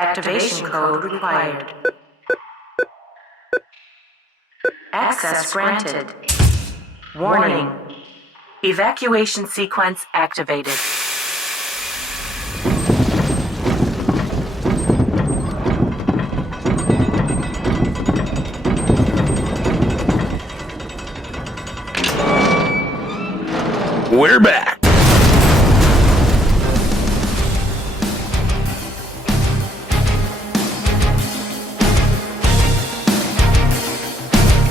Activation code required. Access granted. Warning. Evacuation sequence activated. We're back.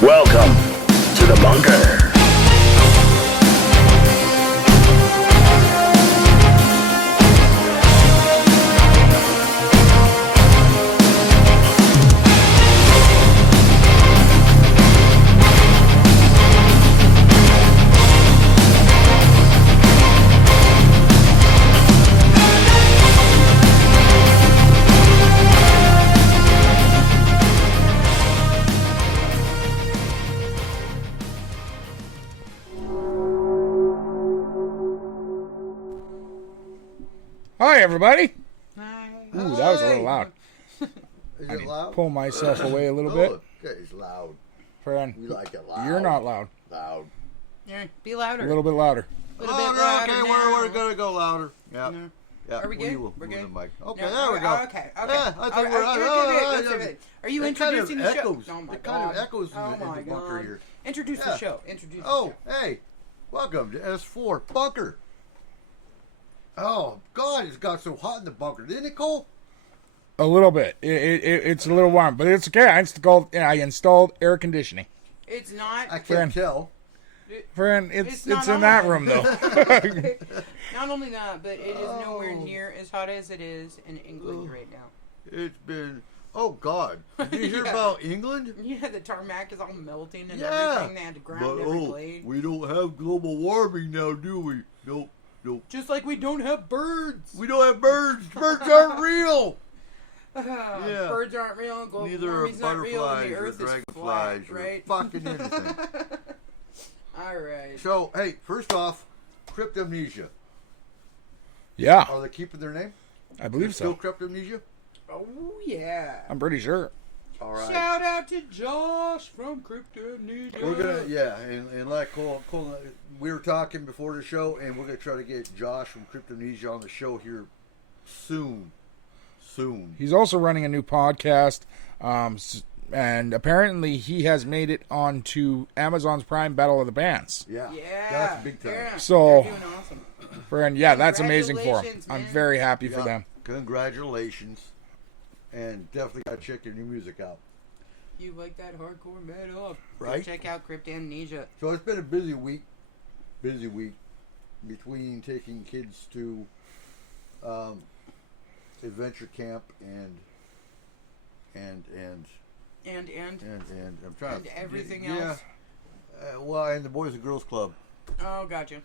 Welcome to the bunker. Hi, everybody. Hi. Ooh, that was a little loud. Is it loud? Pull myself away a little bit. Okay, it's loud. Friend, We like it loud. you're not loud. Loud. Yeah, be louder. A little bit louder. Little Oh, bit no, louder okay, now. we're gonna go louder. Yeah. No. Yeah. Are we good? We're We're good? The mic. Okay, No, there we go. Okay. Yeah, I think we're good, right. good, good. Are you It kind of introducing the show? echoes. Oh my It kind of God. echoes in Oh the my bunker God. here. Introduce Yeah. the show. Introduce the Oh, show. hey. Welcome to S4 Bunker. Oh, God, it's got so hot in the bunker. Didn't it, Cole? A little bit. It's a little warm, but it's okay. I installed air conditioning. It's not. I can't Friend. tell. Friend, it's It's not in that on. room though. Not only that, but it is nowhere near as hot as it is in England right now. It's been... Oh, God. Did you hear Yeah. about England? Yeah, the tarmac is all melting and Yeah. everything. They had to But, ground every blade. we don't have global warming now, do we? Nope. Just like we don't have birds. We don't have birds. Birds aren't real. Yeah. Birds aren't real. Global Neither are warming's not real. And butterflies the or Earth is dragonflies flat, or right? fucking anything. All right. So, hey, first off, Cryptomnesia. Yeah, Are they keeping their name? I believe Still so. Cryptomnesia? Oh yeah. I'm pretty sure. All right. Shout out to Josh from Cryptomnesia. We're gonna, yeah, and like Cole, we were talking before the show, and we're gonna try to get Josh from Cryptomnesia on the show here soon. He's also running a new podcast, and apparently he has made it onto Amazon's Prime Battle of the Bands. Yeah, Yeah. that's big time. Yeah. So- They're doing awesome. Friend, yeah, that's amazing for him. Congratulations, I'm man. very happy for Yeah, them. Congratulations, and definitely gotta check your new music out. You like that hardcore metal? Right. Go check out Cryptomnesia. So it's been a busy week between taking kids to adventure camp and I'm trying And to everything yeah, else. well, and the Boys and Girls Club. Oh, gotcha.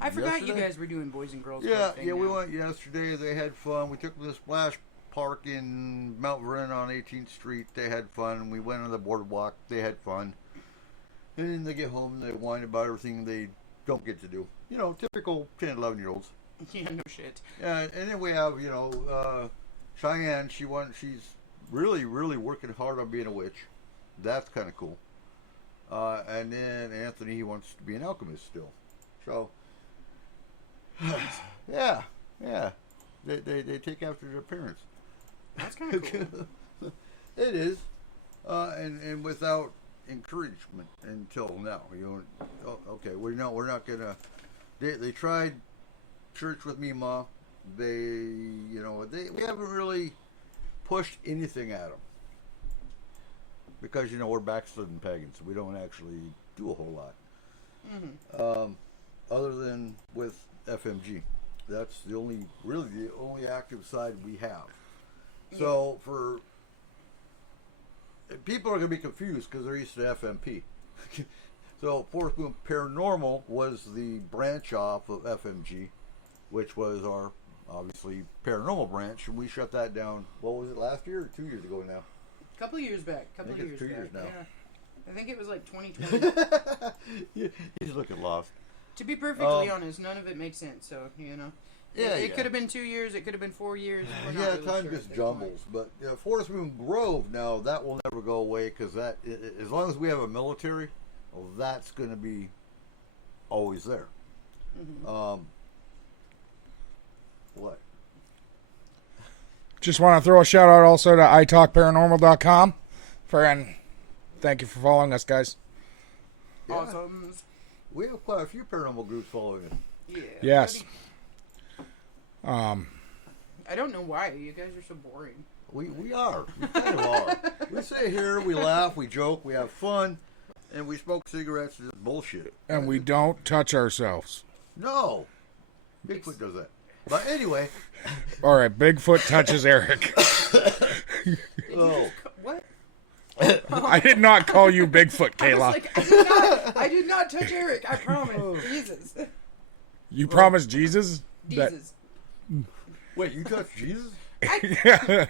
I forgot you Yesterday? guys were doing Boys and Girls Yeah, Club thing yeah, we now. went yesterday. They had fun. We took them to the splash park in Mount Vernon on 18th Street. They had fun. We went on the boardwalk. They had fun. And then they get home and they whine about everything they don't get to do. You know, typical 10, 11-year-olds. Yeah, no shit. And then we have, Cheyenne. She's really, really working hard on being a witch. That's kind of cool. And then Anthony, he wants to be an alchemist still. So, yeah. They take after their parents. That's kind of cool. It is, and without encouragement until now. Okay, we're not gonna. They tried church with me, Ma. We haven't really pushed anything at them because we're backslidden pagans. We don't actually do a whole lot, other than with FMG. That's the only active side we have. So for people are going to be confused because they're used to FMP. So Forest Moon Paranormal was the branch off of FMG, which was our obviously paranormal branch, and we shut that down. What was it, last year or 2 years ago now? A couple of years back. I think it's 2 years now. Yeah. I think it was like 2020. He's looking lost. To be perfectly honest, none of it makes sense. So Yeah, It could have been 2 years. It could have been 4 years. We're not Yeah, really time sure just at this jumbles. But Forest Moon Grove, now that will never go away because as long as we have a military, well, that's going to be always there. Mm-hmm. What? Just want to throw a shout out also to italkparanormal.com. And thank you for following us, guys. Yeah. Awesome. We have quite a few paranormal groups following us. Yeah. Yes. I don't know why. You guys are so boring. We are. We kind of are. We sit here, we laugh, we joke, we have fun, and we smoke cigarettes and just bullshit. And we don't touch ourselves. No. Bigfoot does that. But anyway, All right, Bigfoot touches Eric. oh, What? I did not call you Bigfoot, I was Kayla. like, I did not touch Eric. I promise. Jesus. You promised Jesus? That, Jesus. wait, you touched Jesus? yeah.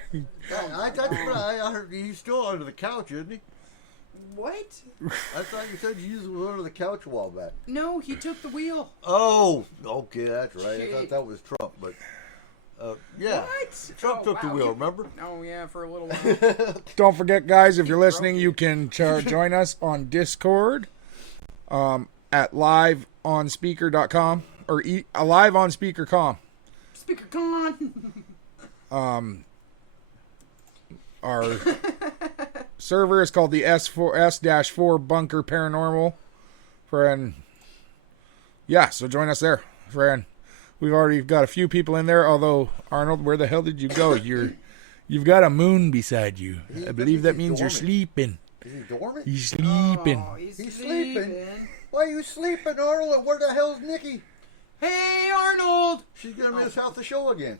I touched him. I heard he's still under the couch, isn't he? What? I thought you said Jesus was under the couch a while back. No, he took the wheel. Oh, okay, that's right. I Shit. thought that was Trump, but yeah, What? Trump took the wow. wheel. Remember? Oh, yeah, for a little while. Don't forget, guys, if you're listening, you can join us on Discord at liveonspeaker.com or liveonspeaker.com. Speaker con. Our server is called the S4 Bunker Paranormal. Friend. Yeah, so join us there, friend. We've already got a few people in there, although, Arnold, where the hell did you go? You've got a moon beside you. I believe that means you're sleeping. Is he dormant? He's sleeping. Oh, he's He's sleeping. sleeping. Why are you sleeping, Arnold? And where the hell's Nikki? Hey, Arnold. She's gonna miss half the show again,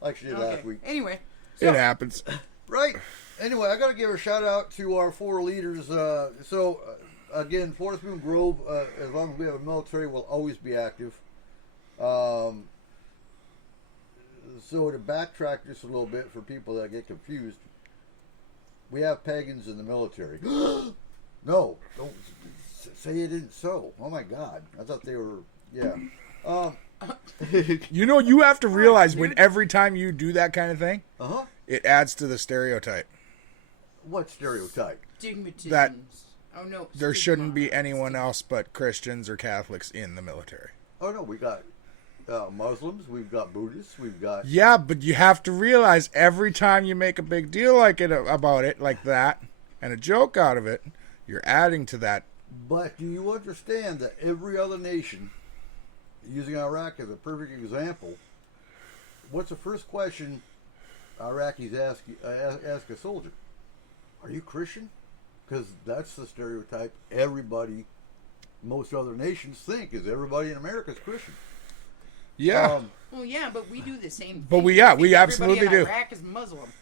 like she did last Okay. week. Anyway. It happens. Right. Anyway, I got to give a shout out to our 4 leaders. Again, Forest Moon Grove, as long as we have a military, will always be active. So to backtrack just a little bit for people that get confused, we have pagans in the military. No, don't say it isn't so. Oh my God, I thought they were. Yeah. You know, you have to realize when every time you do that kind of thing, Uh-huh. it adds to the stereotype. What stereotype? Stigmatisms. That Oh, no. There shouldn't be stigma. anyone else but Christians or Catholics in the military. Oh no, we got Muslims, we've got Buddhists, we've got. Yeah, but you have to realize every time you make a big deal about it like that and a joke out of it, you're adding to that. But do you understand that every other nation, using Iraq as a perfect example, what's the first question Iraqis ask a soldier? Are you Christian? Because that's the stereotype most other nations think is everybody in America is Christian. Yeah. Um, Well, yeah, but we do the same thing. But we I think absolutely everybody do. in Iraq is Muslim.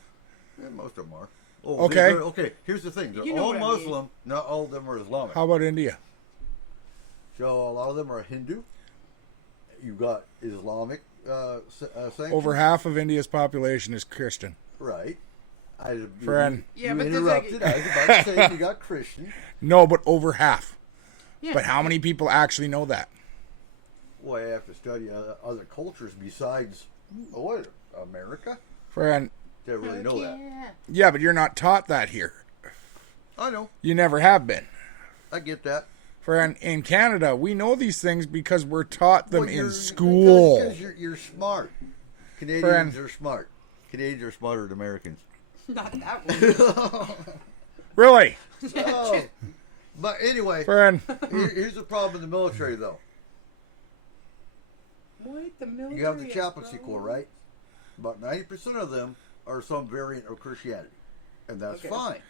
yeah, most of them are. Oh, Okay. Okay, here's the thing. They're You know all what I mean. Muslim. Not all of them are Islamic. How about India? So a lot of them are Hindu. You've got Islamic sanctions. Over half of India's population is Christian. Right. Friend. Yeah, you but interrupted. I was about to say you got Christian. No, but over half. Yeah. But how many people actually know that? Well, I have to study other cultures besides America Friend. to really know that. Yeah. Yeah, but you're not taught that here. I know. You never have been. I get that. Friend, in Canada, we know these things because we're taught them Well, in you're- school. Because you're smart. Canadians Friend. are smart. Canadians are smarter than Americans. Not that one. Really? Oh. But anyway, Friend. here's the problem in the military, though. What? The military? You have the is chaplaincy wrong? corps, right? About 90% of them are some variant of Christianity, and that's Okay. fine.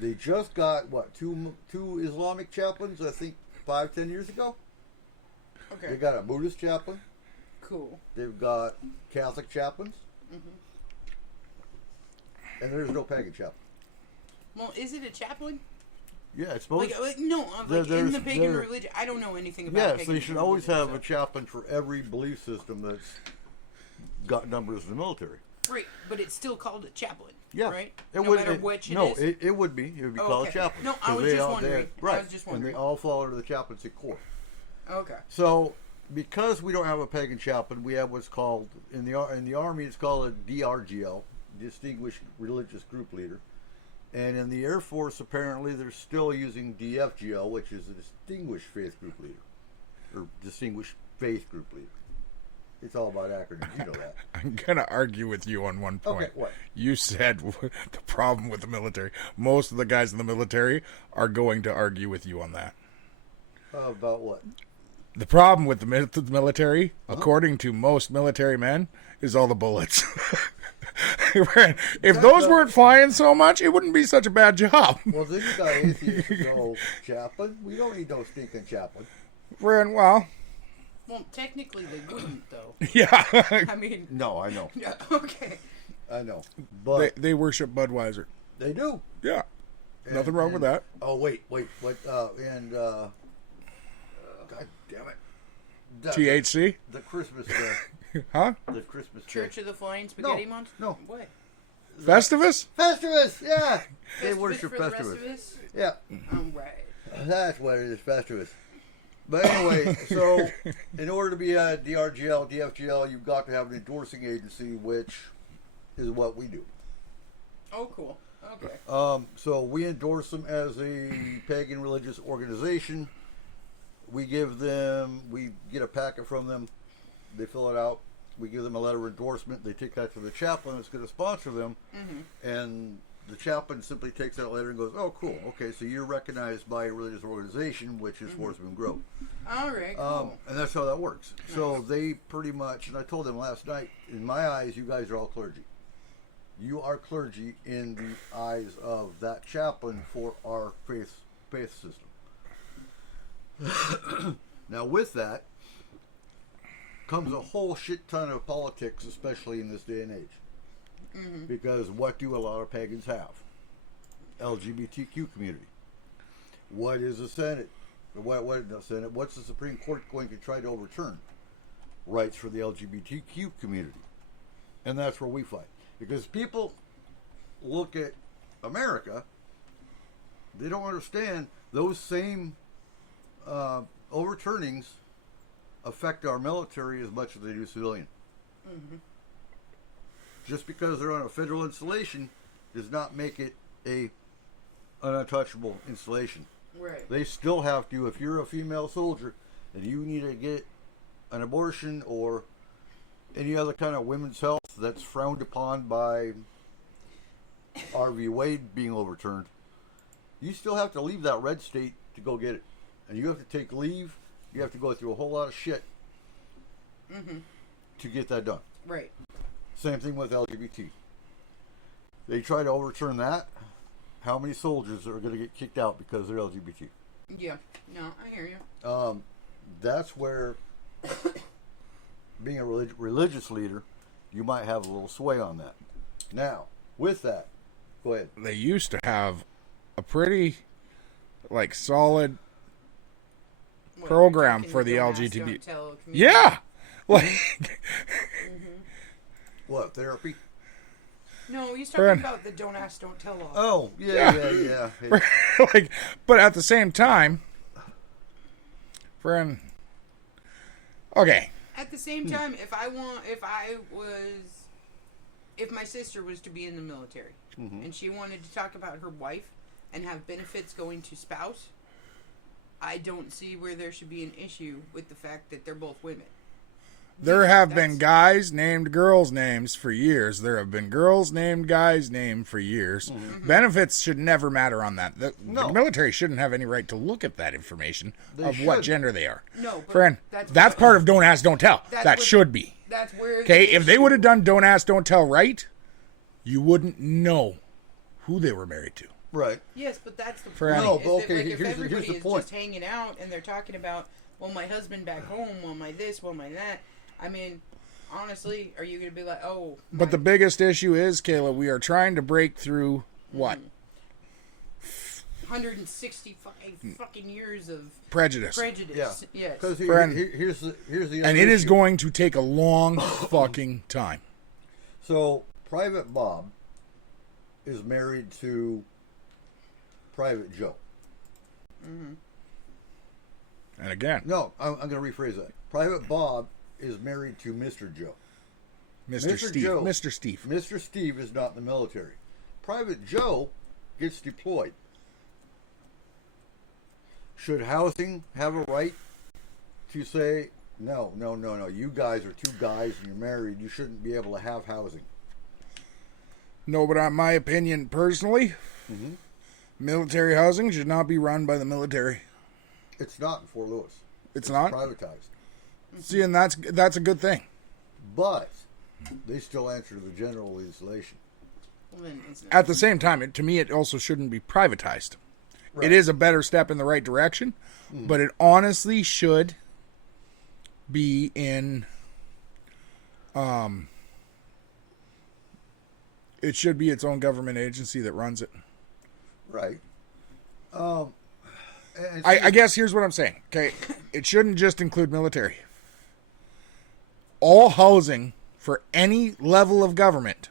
They just got two Islamic chaplains, I think 5-10 years ago. They Okay. got a Buddhist chaplain. Cool. They've got Catholic chaplains, Mm-hmm. and there's no pagan chaplain. Well, is it a chaplain? Yeah, it's supposed. Like no, like in the pagan religion. I don't know anything about Yes, pagan they should always religion, have a chaplain for every belief system that's got numbers in the military. Right, but it's still called a chaplain. Yeah, Right? It No would, matter which it no, is? it would be. It would be Oh, called okay. a chaplain. No, I 'Cause was they just all- wondering. I Right, was just and wondering. they all fall under the chaplaincy corps. Okay. So because we don't have a pagan chaplain, we have what's called in the Army it's called a DRGL, Distinguished Religious Group Leader, and in the Air Force apparently they're still using DFGL, which is a Distinguished Faith Group Leader, or Distinguished Faith Group Leader. It's all about acronyms, you know that. I'm going to argue with you on one point. Okay, what? You said the problem with the military. Most of the guys in the military are going to argue with you on that. About what? The problem with the military, according to most military men, is all the bullets. If those weren't flying so much, it wouldn't be such a bad job. Well, then you got atheists, so chaplain. We don't need no stinking chaplain. Well, Well, technically they wouldn't, though. yeah. I mean, No, I know. yeah, okay. I know. But They worship Budweiser. they do. Yeah. Nothing wrong with that. Oh, wait. What? God damn it. THC? The Christmas, Huh? the Christmas Church of the Flying Spaghetti Month? no. What? Festivus? Festivus, yeah. They Festivus worship for the rest of Festivus. us? Yeah, All right. that's what it is, Festivus. But anyway, so in order to be a DRGL, DFGL, you've got to have an endorsing agency, which is what we do. Oh, cool. Okay. So we endorse them as a pagan religious organization. We get a packet from them. They fill it out. We give them a letter of endorsement. They take that to the chaplain that's going to sponsor them. And the chaplain simply takes that letter and goes, oh, cool. Okay, so you're recognized by a religious organization, which is Horseman Grove. All right, cool. And that's how that works. So they pretty much, and I told them last night, in my eyes, you guys are all clergy. You are clergy in the eyes of that chaplain for our faith system. Now, with that comes a whole shit ton of politics, especially in this day and age. Because what do a lot of pagans have? LGBTQ community. What is the Senate? What's the Supreme Court going to try to overturn? Rights for the LGBTQ community. And that's where we fight. Because people look at America, they don't understand those same overturnings affect our military as much as they do civilian. Just because they're on a federal installation does not make it an untouchable installation. Right. They still have to, if you're a female soldier and you need to get an abortion or any other kind of women's health that's frowned upon by R. V. Wade being overturned, you still have to leave that red state to go get it. And you have to take leave. You have to go through a whole lot of shit to get that done. Right. Same thing with LGBT. They try to overturn that. How many soldiers are going to get kicked out because they're LGBT? Yeah. No, I hear you. That's where being a religious leader, you might have a little sway on that. Now, with that, go ahead. They used to have a pretty, solid What, program you're for the talking LGBT. Don't Tell community? Yeah! Like, What, therapy? No, he's Friend. talking about the don't ask, don't tell law. Oh, yeah. like, but at the same time, friend, okay, At the same time, if my sister was to be in the military and she wanted to talk about her wife and have benefits going to spouse, I don't see where there should be an issue with the fact that they're both women. there have been guys named girls' names for years. There have been girls named guys' named for years. Benefits should never matter on that. The military shouldn't have any right to look at that information of what should. gender they are. No, but Friend, that's part of don't ask, don't tell. That's That what- should be. That's where. Okay, the if they issue- would have done don't ask, don't tell right, you wouldn't know who they were married to. Right. Yes, but that's the Friend. point. No, but is that, okay, like, if here's the everybody is point. just hanging out and they're talking about, well, my husband back home, well, my this, well, my that. I mean, honestly, are you going to be like, oh. But the biggest issue is, Kayla, we are trying to break through what? 165 fucking years of Prejudice. prejudice. Yeah. Yes. Because Friend. here's the And other it is issue. going to take a long fucking time. So, Private Bob is married to Private Joe. And again, No, I'm going to rephrase that. Private Bob is married to Mr. Joe. Mr. Mr. Steve. Joe. Mr. Steve. Mr. Steve is not in the military. Private Joe gets deployed. Should housing have a right to say, no, you guys are two guys and you're married, you shouldn't be able to have housing? No, but my opinion personally, military housing should not be run by the military. It's not in Fort Lewis. It's not? Privatized. See, and that's a good thing. But they still answer to the general legislation. Well, then it's not. At the same time, to me, it also shouldn't be privatized. Right. It is a better step in the right direction, but it honestly should be in. It should be its own government agency that runs it. Right. I guess here's what I'm saying. Okay, it shouldn't just include military. All housing for any level of government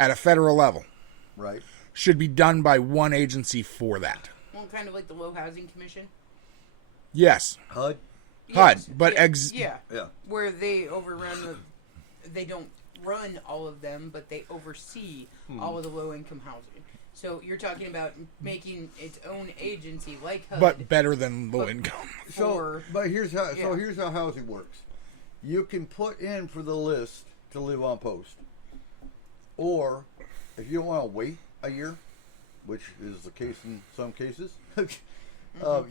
at a federal level Right. should be done by one agency for that. Well, kind of like the Low Housing Commission. Yes, HUD. HUD, Yes, but yeah, Yeah. where they overrun they don't run all of them, but they oversee all of the low income housing. So you're talking about making its own agency like HUD. but better than low income. for, But here's how. So Yeah. here's how housing works. You can put in for the list to live on post, or if you don't want to wait a year, which is the case in some cases,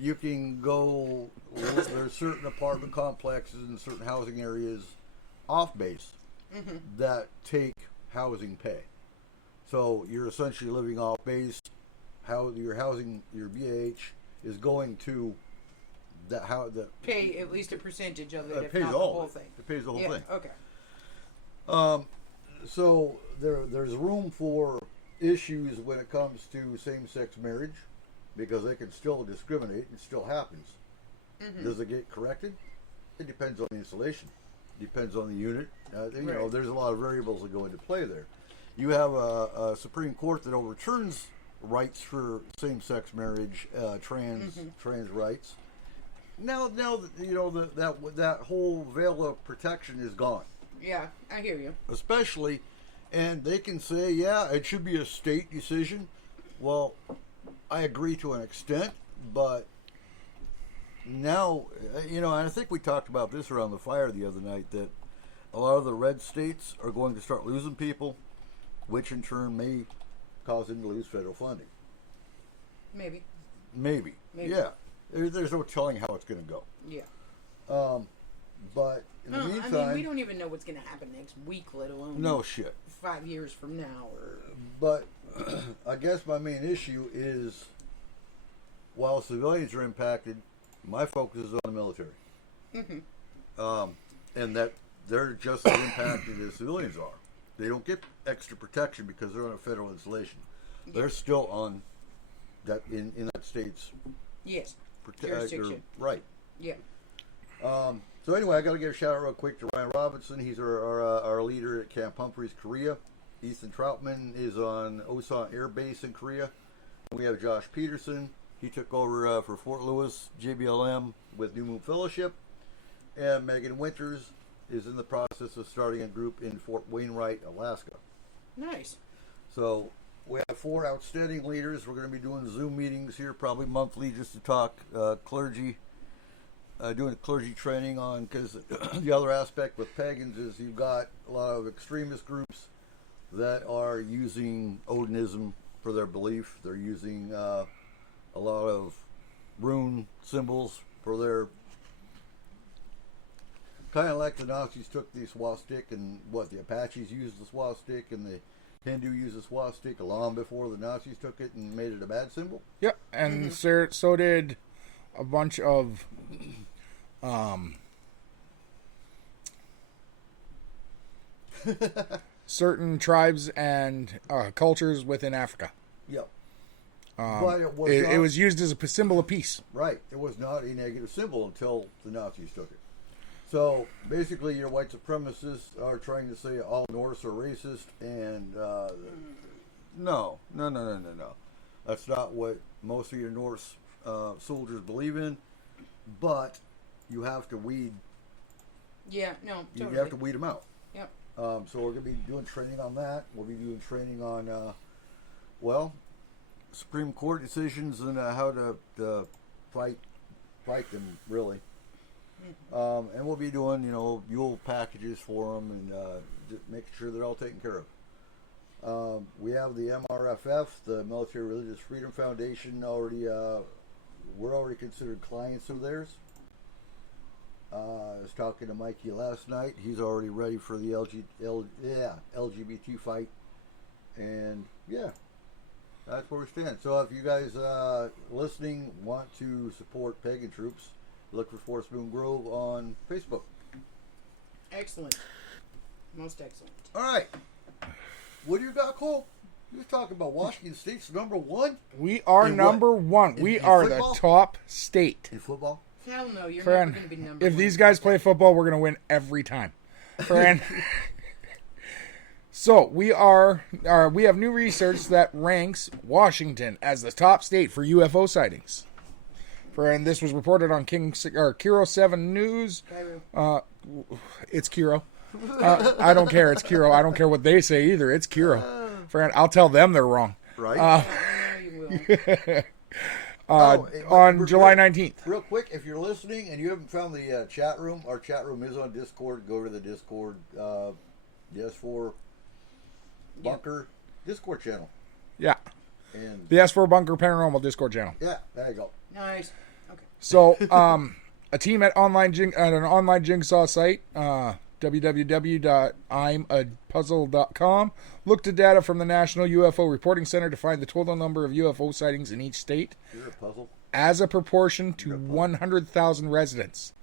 you can go. There's certain apartment complexes and certain housing areas off base that take housing pay. So you're essentially living off base. How your housing, your BAH is going to that how the pay at least a percentage of it, it if pays not the all whole of it. thing. It pays the whole Yeah, thing. okay. So there's room for issues when it comes to same-sex marriage, because they can still discriminate. It still happens. Does it get corrected? It depends on the installation. Depends on the unit. You know, Right. there's a lot of variables that go into play there. You have a Supreme Court that overturns rights for same-sex marriage, trans rights. Now, you know that whole veil of protection is gone. Yeah, I hear you. Especially, and they can say, yeah, it should be a state decision. Well, I agree to an extent, but now, you know, and I think we talked about this around the fire the other night, that a lot of the red states are going to start losing people, which in turn may cause them to lose federal funding. Maybe. Maybe. Yeah. There's no telling how it's going to go. Yeah. But in the meantime, I mean, we don't even know what's going to happen next week, let alone no shit. 5 years from now. Or But I guess my main issue is, while civilians are impacted, my focus is on the military. And that they're just as impacted as civilians are. They don't get extra protection because they're on a federal installation. They're still on that in that state's yes, jurisdiction. Right. yeah. So anyway, I got to give a shout out real quick to Ryan Robinson. He's our leader at Camp Humphreys, Korea. Ethan Troutman is on Osan Air Base in Korea. We have Josh Peterson. He took over for Fort Lewis JBLM with New Moon Fellowship. And Megan Winters is in the process of starting a group in Fort Wainwright, Alaska. Nice. So we have 4 outstanding leaders. We're going to be doing Zoom meetings here, probably monthly, just to talk clergy. Doing a clergy training on, because the other aspect with pagans is you've got a lot of extremist groups that are using Odinism for their belief. They're using a lot of rune symbols for their, kind of like the Nazis took the swastika, and what the Apaches used the swastika, and the Hindu used the swastika long before the Nazis took it and made it a bad symbol. Yeah, and so did a bunch of certain tribes and cultures within Africa. Yep. But It was used as a symbol of peace. right. It was not a negative symbol until the Nazis took it. So basically, your white supremacists are trying to say all Norse are racist, and no. That's not what most of your Norse soldiers believe in. But you have to weed. Yeah, no, You totally. have to weed them out. Yep. So we're gonna be doing training on that. We'll be doing training on, Supreme Court decisions and how to fight them really. And we'll be doing, mule packages for them and just making sure they're all taken care of. We have the MRFF, the Military Religious Freedom Foundation, already. We're already considered clients of theirs. I was talking to Mikey last night. He's already ready for the LGBT fight, and yeah, that's where we stand. So if you guys listening want to support Pagan Troops, look for Forest Moon Grove on Facebook. Excellent. Most excellent. All right, what do you got, Cole? You were talking about Washington State's number one We are In what? number one. We In are football? the top state. in football. Hell no, you're Friend, never going to be number if one. these guys play football, we're going to win every time. Friend. So we have new research that ranks Washington as the top state for UFO sightings. Friend, this was reported on Kiro 7 News. Cairo. It's Kiro. I don't care. It's Kiro. I don't care what they say either. It's Kiro. Friend, I'll tell them they're wrong. Right. I know you will. On July 19th. Real quick, if you're listening and you haven't found the chat room, our chat room is on Discord. Go to the Discord, the S4 Bunker Discord channel. Yeah. And The S4 Bunker Paranormal Discord channel. yeah, there you go. Nice. Okay. So, a team at an online jigsaw site, www.imapuzzle.com, looked at data from the National UFO Reporting Center to find the total number of UFO sightings in each state You're a puzzle. as a proportion to 100,000 residents.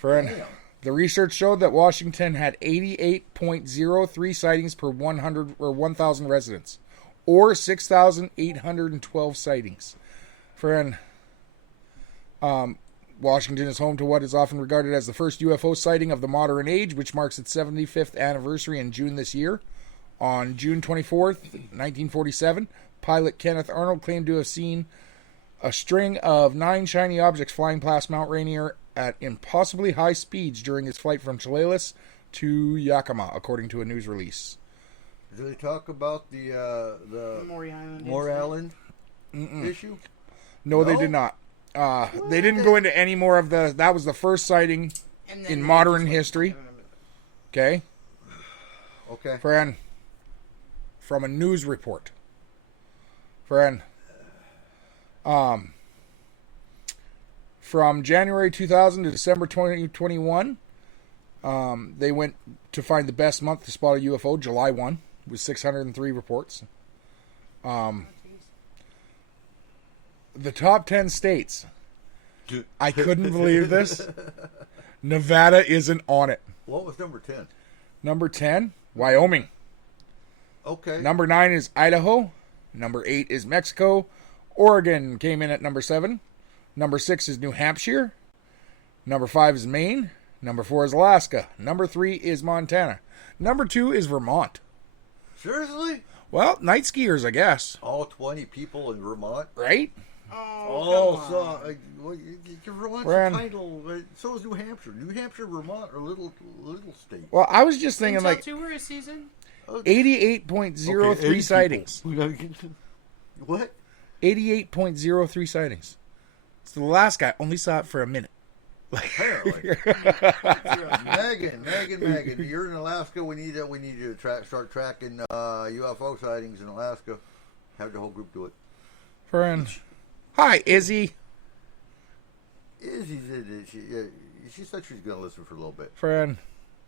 The research showed that Washington had 88.03 sightings per 1,000 residents, or 6,812 sightings. Washington is home to what is often regarded as the first UFO sighting of the modern age, which marks its 75th anniversary in June this year. On June 24th, 1947, pilot Kenneth Arnold claimed to have seen a string of 9 shiny objects flying past Mount Rainier at impossibly high speeds during his flight from Chehalis to Yakima, according to a news release. Did they talk about the Maury Island. Moore incident. Island issue? No, they No? did not. They didn't go into any more of the... That was the first sighting And then in they modern just- history. Okay? Okay. From a news report. From January 2000 to December 2021, they went to find the best month to spot a UFO, July 1, with 603 reports. The top 10 states. I couldn't believe this. Nevada isn't on it. What was number 10? Number 10, Wyoming. Okay. Number 9 is Idaho. Number 8 is Mexico. Oregon came in at number 7. Number 6 is New Hampshire. Number 5 is Maine. Number 4 is Alaska. Number 3 is Montana. Number 2 is Vermont. Seriously? Well, night skiers, I guess. All 20 people in Vermont? Right? Oh, come so on. Vermont's Brand. a title. So is New Hampshire. New Hampshire, Vermont are little states. Well, I was just thinking Until like tourist season. 88.03 sightings. What? 88.03 sightings. So the last guy only saw it for a minute. Apparently. Megan, you're in Alaska. We need you to start tracking UFO sightings in Alaska. Have the whole group do it. Friend. Hi, Izzy. She said she's going to listen for a little bit. Friend.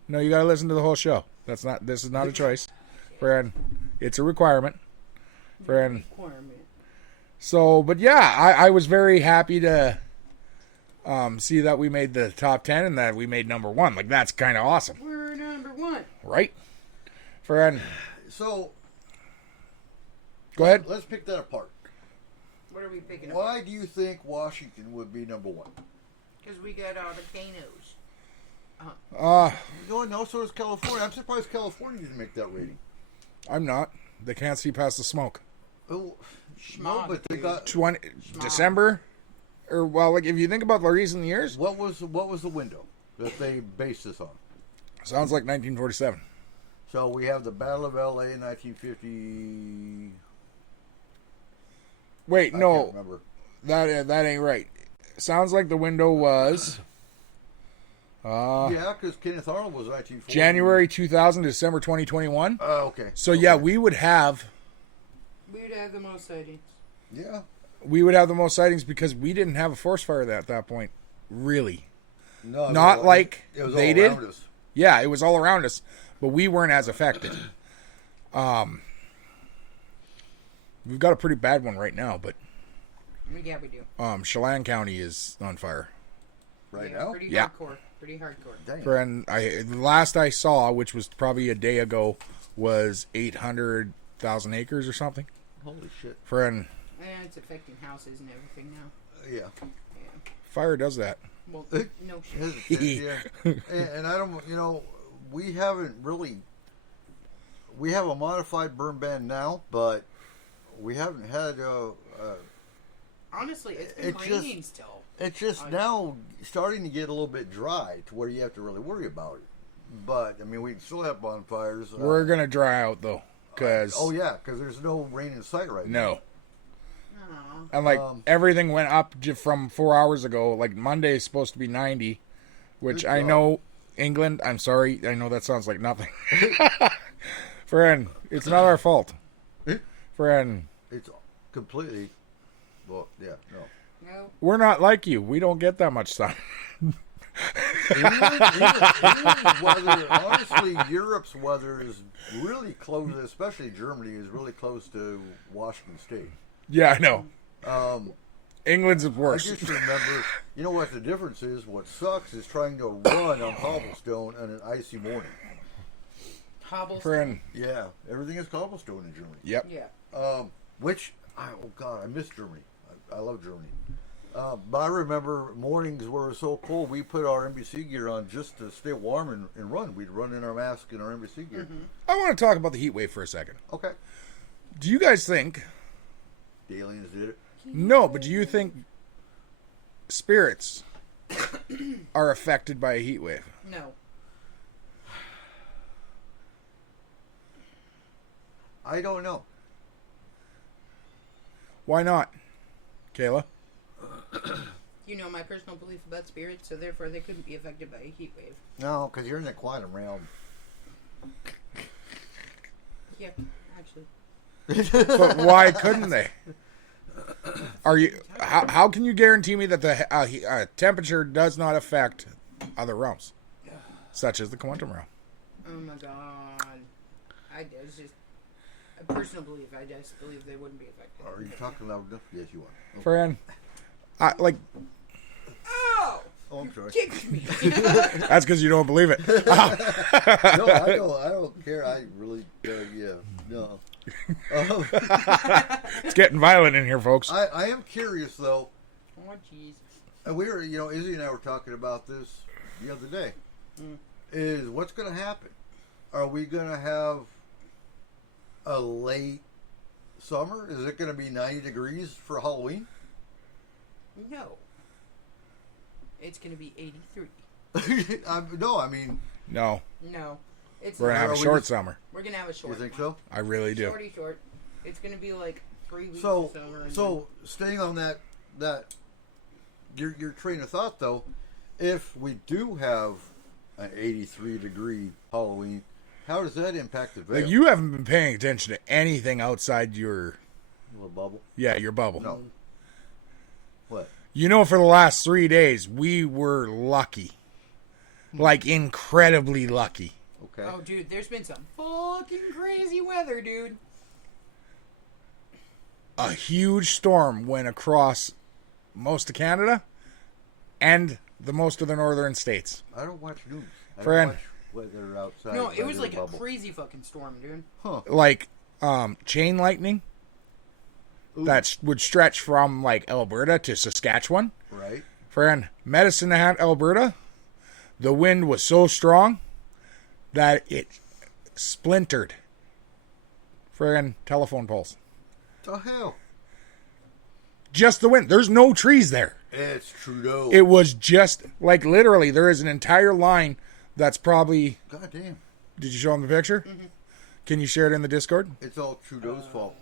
No, you gotta listen to the whole show. This is not a choice. Friend. It's a requirement. Friend. Requirement. So, but yeah, I was very happy to see that we made the top 10 and that we made number 1. Like, that's kind of awesome. We're number 1. Right? Friend. So, Go ahead. let's pick that apart. What are we picking up? Why do you think Washington would be number 1? Because we got volcanoes. No, so does California. I'm surprised California didn't make that rating. I'm not. They can't see past the smoke. Oh, no, Schmog, but they dude. got... 20, December or well, like if you think about the recent years, What was the window that they based this on? sounds like 1947. So we have the Battle of L.A. in 1950. Wait, I no, can't remember. that ain't right. Sounds like the window was Yeah, because Kenneth Arnold was 1940. January 2000 to December 2021. Okay. So Okay. yeah, we would have We'd have the most sightings. Yeah. the most sightings because we didn't have a forest fire at that point. Really. No, Not like it was they all did. around us. Yeah, it was all around us, but we weren't as affected. We've got a pretty bad one right now, but Yeah, we do. Chelan County is on fire. Right Yeah, now? Pretty Yeah. hardcore. Pretty hardcore. Dang. Friend, the last I saw, which was probably a day ago, was 800,000 acres or something. Holy shit. Friend, And it's affecting houses and everything now. Yeah. Yeah. fire does that. Well, no shit. Hesitant, yeah. And I don't, we haven't really. We have a modified burn ban now, but we haven't had. Honestly, it's been It's just- raining still. It's just now starting to get a little bit dry to where you have to really worry about it. But I mean, we still have bonfires. We're gonna dry out though, cause Oh yeah, because there's no rain in sight right now. no, Aw. and like Um, everything went up from 4 hours ago. Like Monday is supposed to be 90, which Good I God. know England. I'm sorry, I know that sounds like nothing. Friend, it's not our fault. Friend, It's completely. Well, yeah, no. No. we're not like you. We don't get that much sun. England's weather, honestly, Europe's weather is really close, especially Germany, is really close to Washington State. Yeah, I know. Um, England's is I worse. just remember, you know what the difference is? What sucks is trying to run on cobblestone on an icy morning. Hobblestone. Friend, Yeah, everything is cobblestone in Germany. yep. Yeah. Which, oh God, I miss Germany. I love Germany. But I remember mornings where it was so cold, we put our NBC gear on just to stay warm and run. We'd run in our mask and our NBC gear. I want to talk about the heat wave for a second. Okay. Do you guys think? The aliens did it. No, but do you think spirits are affected by a heat wave? No. I don't know. Why not, Kayla? You know my personal belief about spirits, so therefore they couldn't be affected by a heat wave. No, because you're in the quantum realm. Yeah, actually. But why couldn't they? Are you? How can you guarantee me that the temperature does not affect other realms, such as the quantum realm? Oh my god. It's just a personal belief. I just believe they wouldn't be affected. Are you talking loud enough? Yes, you are. Okay. Fran, Oh! Oh, I'm sorry. Kicked me! that's because you don't believe it. No, I don't care. I really, yeah, no. It's getting violent in here, folks. I am curious though. Oh, jeez. And we were, Izzy and I were talking about this the other day. Is what's going to happen? Are we going to have a late summer? Is it going to be 90 degrees for Halloween? No. It's gonna be 83. No, I mean, No, No. It's we're gonna not. have a Are we short just- summer. We're gonna have a short you think one. so? I really do. Shorty short. It's gonna be like 3 weeks So, of summer. And so staying on that your train of thought though, if we do have an 83-degree Halloween, how does that impact the veil? Like you haven't been paying attention to anything outside your little bubble. your bubble. No. What? You know, for the last 3 days, we were lucky. Like, incredibly lucky. Okay. Oh, dude, there's been some fucking crazy weather, dude. A huge storm went across most of Canada and the most of the northern states. I don't watch news. I Friend. don't watch weather outside. No, it was weather like bubble. a crazy fucking storm, dude. Huh. Like, chain lightning that would stretch from, like, Alberta to Saskatchewan. Right. Friend, Medicine Hat, Alberta, the wind was so strong that it splintered. Friend, telephone poles. The hell? Just the wind. There's no trees there. It's Trudeau. It was just like literally there is an entire line that's probably. God damn. Did you show him the picture? Mm-hmm. Can you share it in the Discord? It's all Trudeau's fault.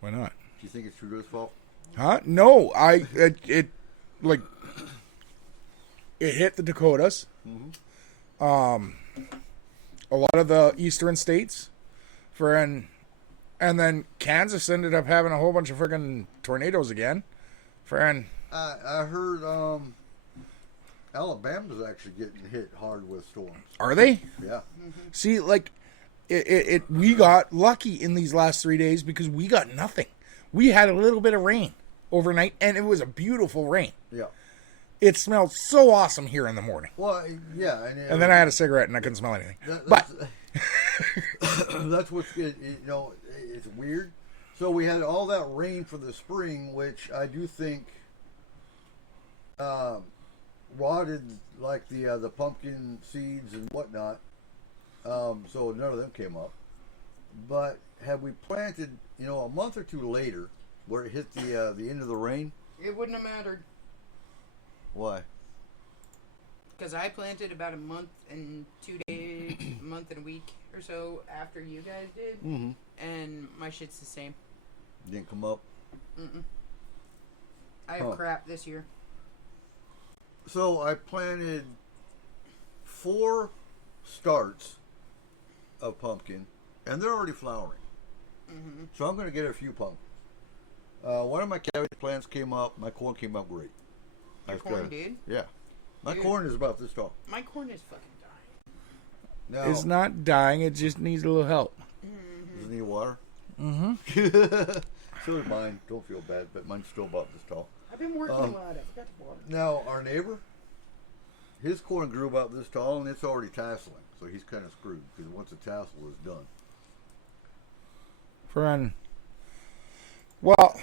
Why not? Do you think it's Trudeau's fault? Huh? No, it like it hit the Dakotas. A lot of the eastern states, and then Kansas ended up having a whole bunch of friggin' tornadoes again. I heard Alabama's actually getting hit hard with storms. Are they? Yeah. See, like we got lucky in these last 3 days because we got nothing. We had a little bit of rain overnight, and it was a beautiful rain. Yeah. It smelled so awesome here in the morning. Well, yeah. And then I had a cigarette and I couldn't smell anything. That's, that's what's good. It's weird. So we had all that rain for the spring, which I do think rotted like the pumpkin seeds and whatnot. So none of them came up. But had we planted, a month or two later, where it hit the end of the rain, It wouldn't have mattered why? because I planted about a month and 2 days, a month and a week or so after you guys did, Mm-hmm. and my shit's the same. Didn't come up. I have crap this year. So I planted 4 starts of pumpkin, and they're already flowering. So I'm going to get a few pumpkins. One of my cabbage plants came up. My corn came up great. Your corn did? Yeah. My Dude. corn is about this tall. My corn is fucking dying. Now, It's not dying. It just needs a little help. does it need water? Mm-hmm. So did mine. Don't feel bad, but mine's still about this tall. I've been working a lot. I forgot to water. Now, our neighbor, his corn grew about this tall, and it's already tasseling. So he's kind of screwed, because once the tassel is done. Friend. Well,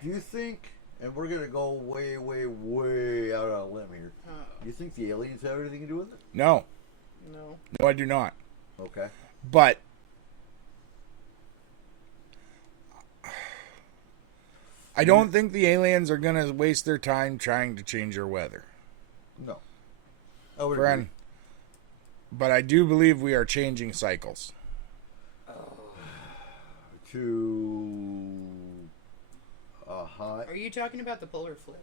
Do you think, and we're going to go way, way, way out on a limb here, do you think the aliens have anything to do with it? no. No. No, I do not. Okay. But I don't think the aliens are going to waste their time trying to change our weather. No. I would Friend. agree. But I do believe we are changing cycles. To a high. Are you talking about the polar flip?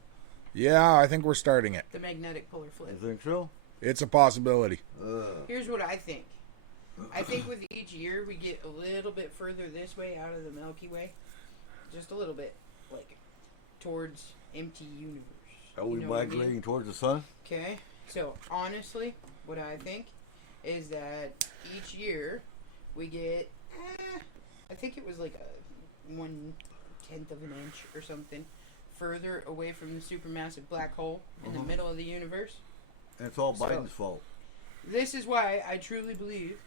Yeah, I think we're starting it. The magnetic polar You flip? think so? It's a possibility. Here's what I think. I think with each year we get a little bit further this way out of the Milky Way. Just a little bit. Like, towards empty universe. Are we You know what I migrating mean? towards the sun? Okay, so honestly, what I think is that each year we get, I think it was like a 1/10 of an inch or something further away from the supermassive black hole in the middle of the universe. And it's all So- Biden's fault. This is why I truly believe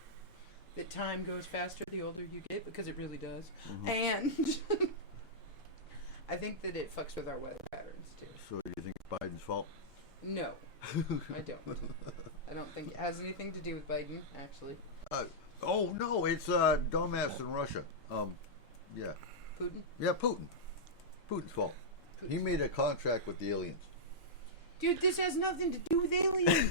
that time goes faster the older you get, because it really does. And I think that it fucks with our weather patterns too. So do you think it's Biden's fault? No, I don't. I don't think it has anything to do with Biden, actually. Oh no, it's dumbass in Russia. Yeah, Putin? yeah, Putin. Putin's fault. He made a contract with the aliens. Dude, this has nothing to do with aliens.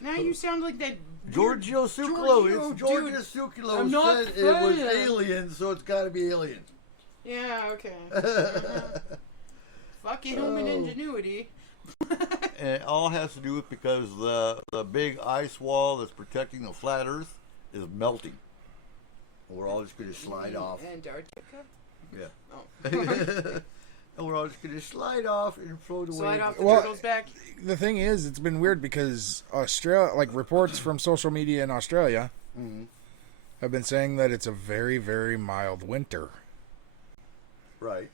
Now you sound like that. Giorgio Tsoukalos. It's Giorgio I'm Tsoukalos not said it was fan. aliens, so it's got to be aliens. Yeah, okay. Fucking human ingenuity. And it all has to do with because the big ice wall that's protecting the flat Earth is melting. We're all just going to slide off. Antarctica? Yeah. Oh. And we're all just going to slide off and float away. Slide off the Well- turtle's back. The thing is, it's been weird because Australia, like reports from social media in Australia, have been saying that it's a very, very mild winter. Right.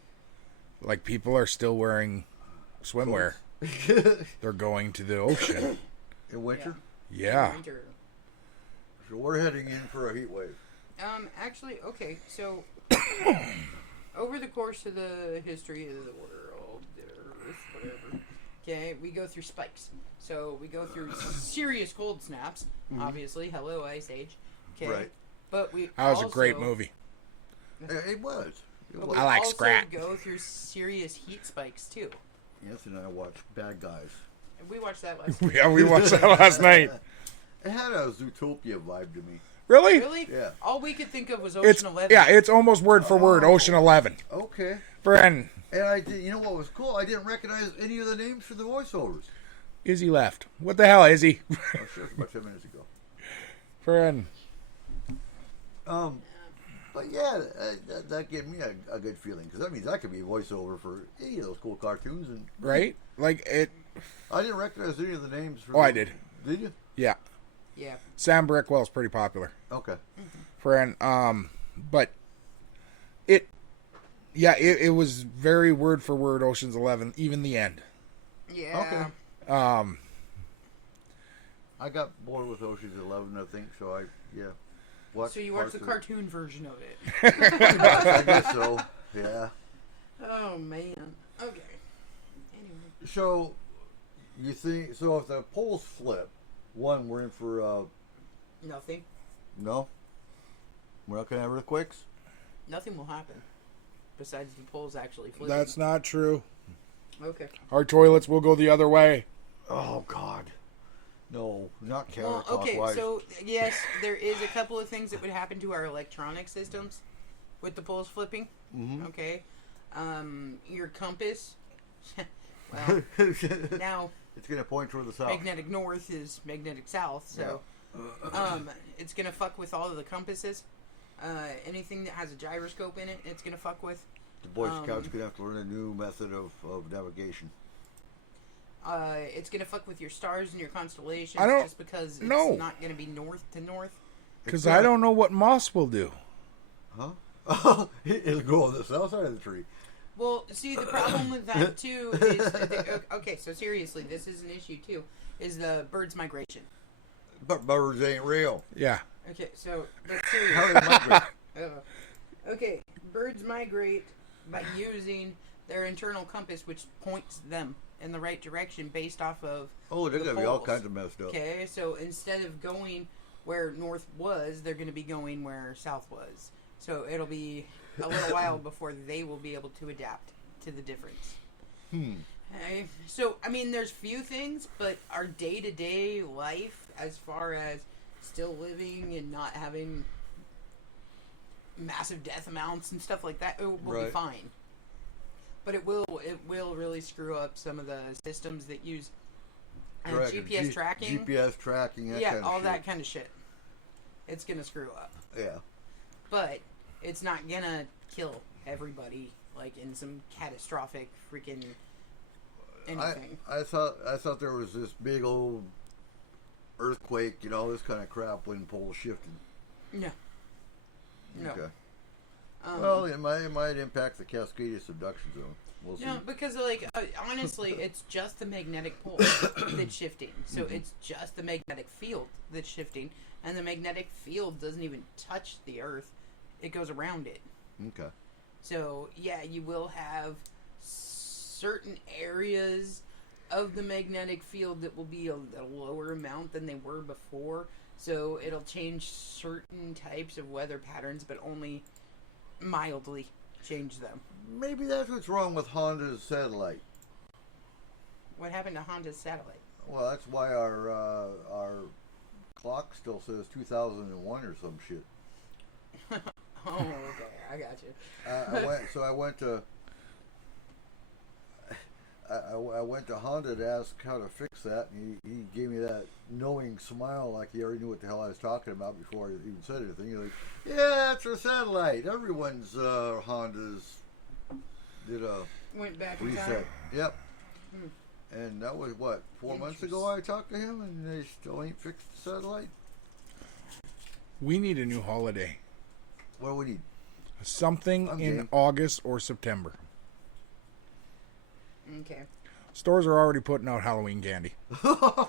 Like people are still wearing swimwear. They're going to the ocean. In winter. Yeah. Winter. So we're heading in for a heat wave. Actually, okay, so over the course of the history of the world, the Earth, whatever, okay, we go through spikes. So we go through serious cold snaps, obviously. Hello, Ice Age. Okay. Right. But we That was also, a great movie. It was. But we I like also Scrat. go through serious heat spikes too. Anthony and I watched Bad Guys. And we watched that last night. Yeah, we watched that last night. It had a Zootopia vibe to me. Really? Really? Yeah. All we could think of was It's Ocean 11. yeah, it's almost word for word Ocean 11. Okay. Friend, And I did. You know what was cool? I didn't recognize any of the names for the voiceovers. Izzy left. What the hell, Izzy? Oh, sure, about 10 minutes ago. Friend, But yeah, that gave me a good feeling because that means I could be a voiceover for any of those cool cartoons. And right? Like it. I didn't recognize any of the names. For Oh, I did. Did you? Yeah, Yeah. Sam Brickwell's pretty popular. Okay. Friend, but it was very word for word Ocean's 11, even the end. Yeah. Okay. I got bored with Ocean's 11, I think. So So you watched the cartoon version of it. I guess so. Yeah. Oh man. Okay. Anyway. So you think so? If the poles flip, we're in for Nothing. no. We're not gonna have earthquakes. Nothing will happen. Besides the poles actually flipping. That's not true. Okay. Our toilets will go the other way. Oh God. No, not Well, counterclockwise. okay, so yes, there is a couple of things that would happen to our electronic systems with the poles flipping. Mhm. Okay. Your compass. Well, now it's gonna point toward the south. magnetic north is magnetic south, so it's gonna fuck with all of the compasses. Anything that has a gyroscope in it, it's gonna fuck with. The Boy Scouts gonna have to learn a new method of navigation. It's gonna fuck with your stars and your constellations I don't- just because it's no. not gonna be north to north. Because I don't know what moss will do. Huh? It'll go on the south side of the tree. Well, see, the problem with that too is okay. So seriously, this is an issue too. Is the birds' migration? But birds ain't real. Yeah. Okay, so but How seriously, they migrate? okay, birds migrate by using their internal compass, which points them in the right direction based off of. Oh, they're the gonna be all poles. kinds of messed up. Okay, so instead of going where north was, they're going to be going where south was. So it'll be a little while before they will be able to adapt to the difference. Okay, so I mean, there's few things, but our day-to-day life, as far as still living and not having massive death amounts and stuff like that, it will be Right. fine. But it will really screw up some of the systems that use GPS tracking. GPS tracking. That Yeah, kind of all shit. that kind of shit. It's gonna screw up, Yeah. but it's not gonna kill everybody like in some catastrophic freaking anything. I thought there was this big old earthquake, this kind of crap when poles shifted. No. No. Okay. Well, it might impact the Cascadia subduction zone. We'll see. No, because honestly, it's just the magnetic pole that's shifting. So it's just the magnetic field that's shifting, and the magnetic field doesn't even touch the Earth; it goes around it. Okay. So yeah, you will have certain areas of the magnetic field that will be a lower amount than they were before. So it'll change certain types of weather patterns, but only mildly change them. Maybe that's what's wrong with Honda's satellite. What happened to Honda's satellite? Well, that's why our clock still says 2001 or some shit. Oh, okay, I got you. I went to Honda to ask how to fix that, and he gave me that knowing smile like he already knew what the hell I was talking about before I even said anything. He's like, "Yeah, it's a satellite. Everyone's Hondas did a Went back in reset." time. Yep. And that was what 4 months ago. I talked to him, and they still ain't fixed the satellite. We need a new holiday. What do we need? Something I'm in game. August or September. Okay. Stores are already putting out Halloween candy. Of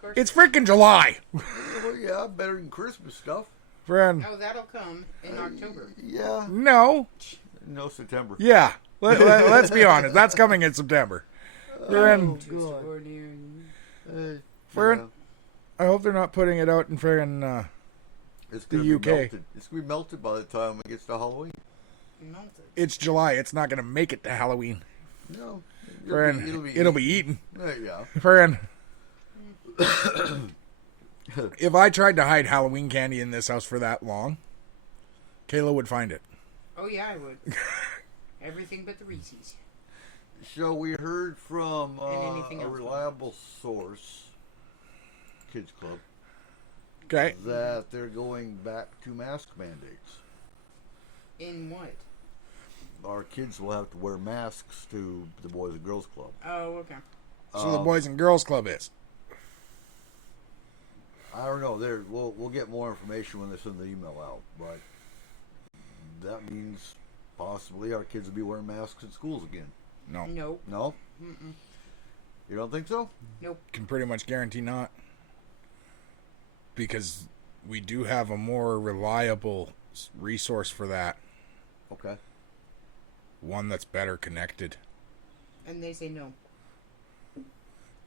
course. It's freaking July. Well, yeah, better than Christmas stuff. Friend. Oh, that'll come in October. Yeah, No. no September. Yeah. Let's be honest. That's coming in September. Friend. Friend. I hope they're not putting it out in friggin' It's the gonna be UK. melted. It's gonna be melted by the time it gets to Halloween. melted. It's July. It's not gonna make it to Halloween. No, Friend, it'll be eaten. Yeah. Friend, if I tried to hide Halloween candy in this house for that long, Kayla would find it. Oh yeah, I would. Everything but the Reese's. So we heard from And anything a else. reliable source, Kids Club, Okay. that they're going back to mask mandates. In what? Our kids will have to wear masks to the Boys and Girls Club. Oh, okay. So the Boys and Girls Club is. I don't know. We'll get more information when they send the email out, but that means possibly our kids will be wearing masks in schools again. No. Nope. No? Mm-mm. You don't think so? Nope. Can pretty much guarantee not. Because we do have a more reliable resource for that. Okay. One that's better connected. And they say no.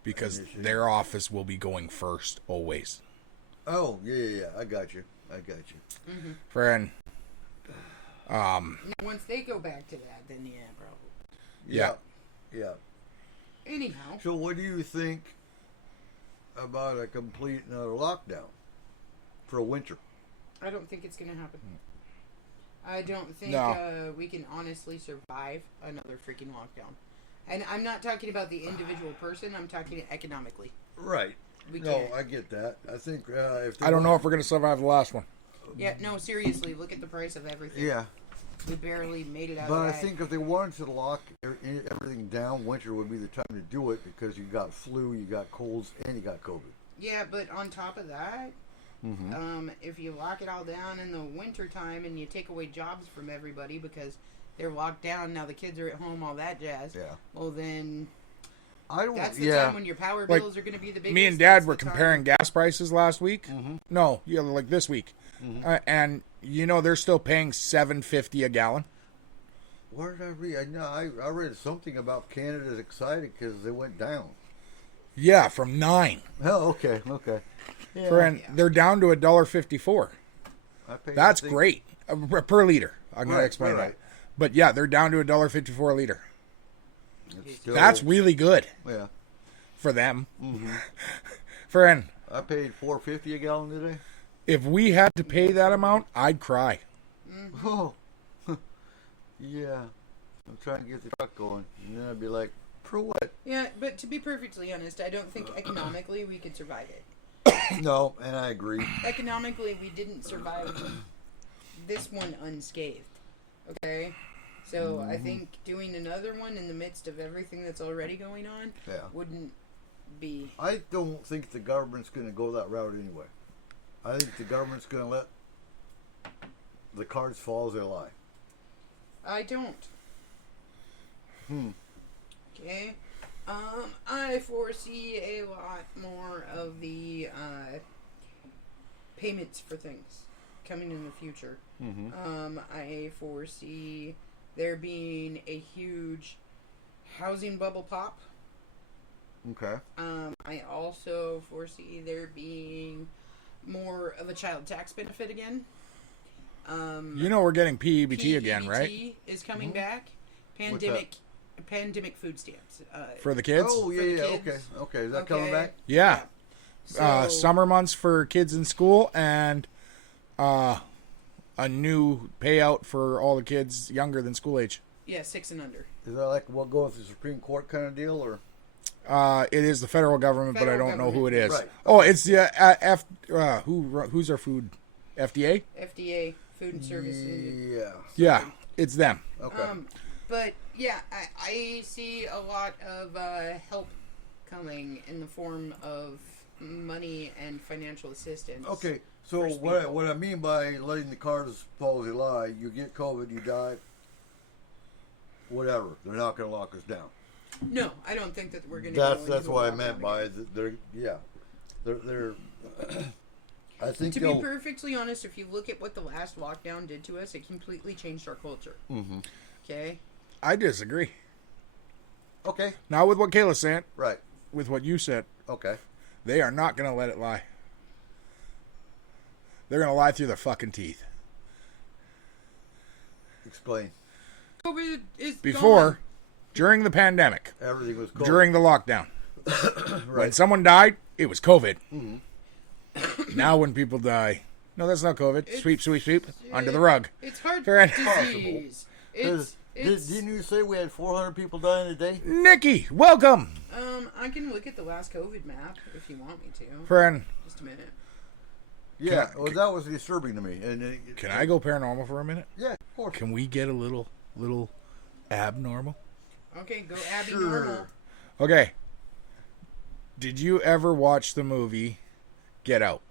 Because their office will be going first, always. Oh, yeah. I got you. Friend. Once they go back to that, then yeah, probably. Yeah. Anyhow, So what do you think about a complete and utter lockdown for a winter? I don't think it's going to happen. I don't think No. we can honestly survive another freaking lockdown. And I'm not talking about the individual person. I'm talking economically. Right. We No, can't. I get that. I think if I don't know if we're going to survive the last one. Yeah, no, seriously. Look at the price of everything. Yeah, We barely made it out but of I that. think if they wanted to lock everything down, winter would be the time to do it because you got flu, you got colds, and you got COVID. Yeah, but on top of that, if you lock it all down in the winter time and you take away jobs from everybody because they're locked down, now the kids are at home, all that jazz. Yeah. Well, then I don't. that's the yeah. time when your power Like, bills are going to be the biggest. Me and Dad That's were the time- comparing gas prices last week. No, like this week. And they're still paying $7.50 a gallon. Where did I read? I read something about Canada's excited because they went down. Yeah, from $9. Oh, okay. Yeah. Friend, they're down to $1.54. I paid, That's I think- great per liter. I'm going Right, to explain right. that. But yeah, they're down to $1.54 a liter. It's still- That's really good yeah. for them. Friend, I paid $4.50 a gallon today. if we had to pay that amount, I'd cry. Oh, yeah. I'm trying to get the truck going, and then I'd be like, for what? Yeah, but to be perfectly honest, I don't think economically we could survive it. No, and I agree. Economically, we didn't survive this one unscathed. Okay? So I think doing another one in the midst of everything that's already going on Yeah. wouldn't be. I don't think the government's going to go that route anyway. I think the government's going to let the cards fall as they lie. I don't. Okay. I foresee a lot more of the payments for things coming in the future. I foresee there being a huge housing bubble pop. Okay. I also foresee there being more of a child tax benefit again. We're getting PEBT again, right? PEBT is coming back. What's Pandemic food stamps. For the kids? Oh, For the yeah, kids. okay. Is that coming back? Yeah. So, Summer months for kids in school and a new payout for all the kids younger than school age. yeah, 6 and under. Is that like what goes to the Supreme Court kind of deal, or? It is the federal government, but I Federal don't know who it is. Right. Oh, it's the who's our food? FDA? FDA, Food and Services. Yeah. Yeah, it's them. Okay. But yeah, I see a lot of help coming in the form of money and financial assistance. Okay, so First what people. I mean by letting the cards fall as they lie, you get COVID, you die, whatever. They're not going to lock us down. No, I don't think that we're going to. That's what I meant by they're. I think To be they'll. perfectly honest, if you look at what the last lockdown did to us, it completely changed our culture. Mm-hmm. Okay. I disagree. Okay. Not with what Kayla's saying, Right. with what you said. Okay. They are not going to let it lie. They're going to lie through their fucking teeth. Explain. COVID is Before, gone. during the pandemic, Everything was cold. during the lockdown. When someone died, it was COVID. Now when people die, no, that's not COVID. Sweep, sweep, sweep. Under the rug. It's heart Fair disease. It's Didn't you say we had 400 people dying a day? Nikki, welcome. I can look at the last COVID map if you want me to. Friend, Just a minute. Yeah, Can I- that was disturbing to me. And can I go paranormal for a minute? Yeah, of course. Can we get a little abnormal? Okay, go Abby Sure. normal. Okay. Did you ever watch the movie Get Out?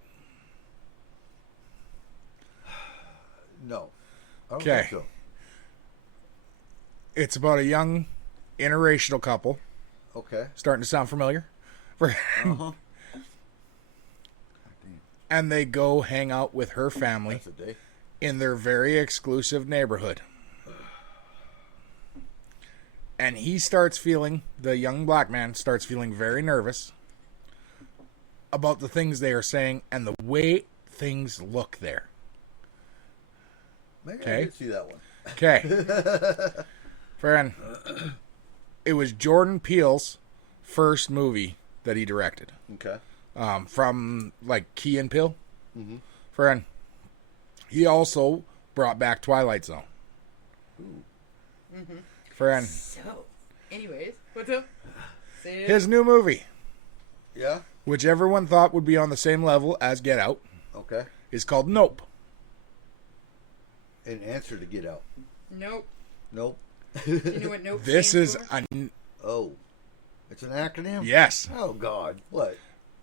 No. I don't Okay. think so. It's about a young interracial couple. Okay. Starting to sound familiar. Uh-huh. And they go hang out with her family That's a day. in their very exclusive neighborhood. And he starts feeling, the young black man starts feeling very nervous about the things they are saying and the way things look there. Maybe I Okay. did see that one. Okay. Friend, it was Jordan Peele's first movie that he directed. Okay. From like Key and Peele. Mm-hmm. Friend, he also brought back Twilight Zone. Friend, So, anyways, what's up? Say it. his new movie, Yeah. which everyone thought would be on the same level as Get Out, Okay. is called Nope. An answer to Get Out. Nope. Nope. You know what nope This stands is for? a Oh. It's an acronym? yes, Oh, God. What?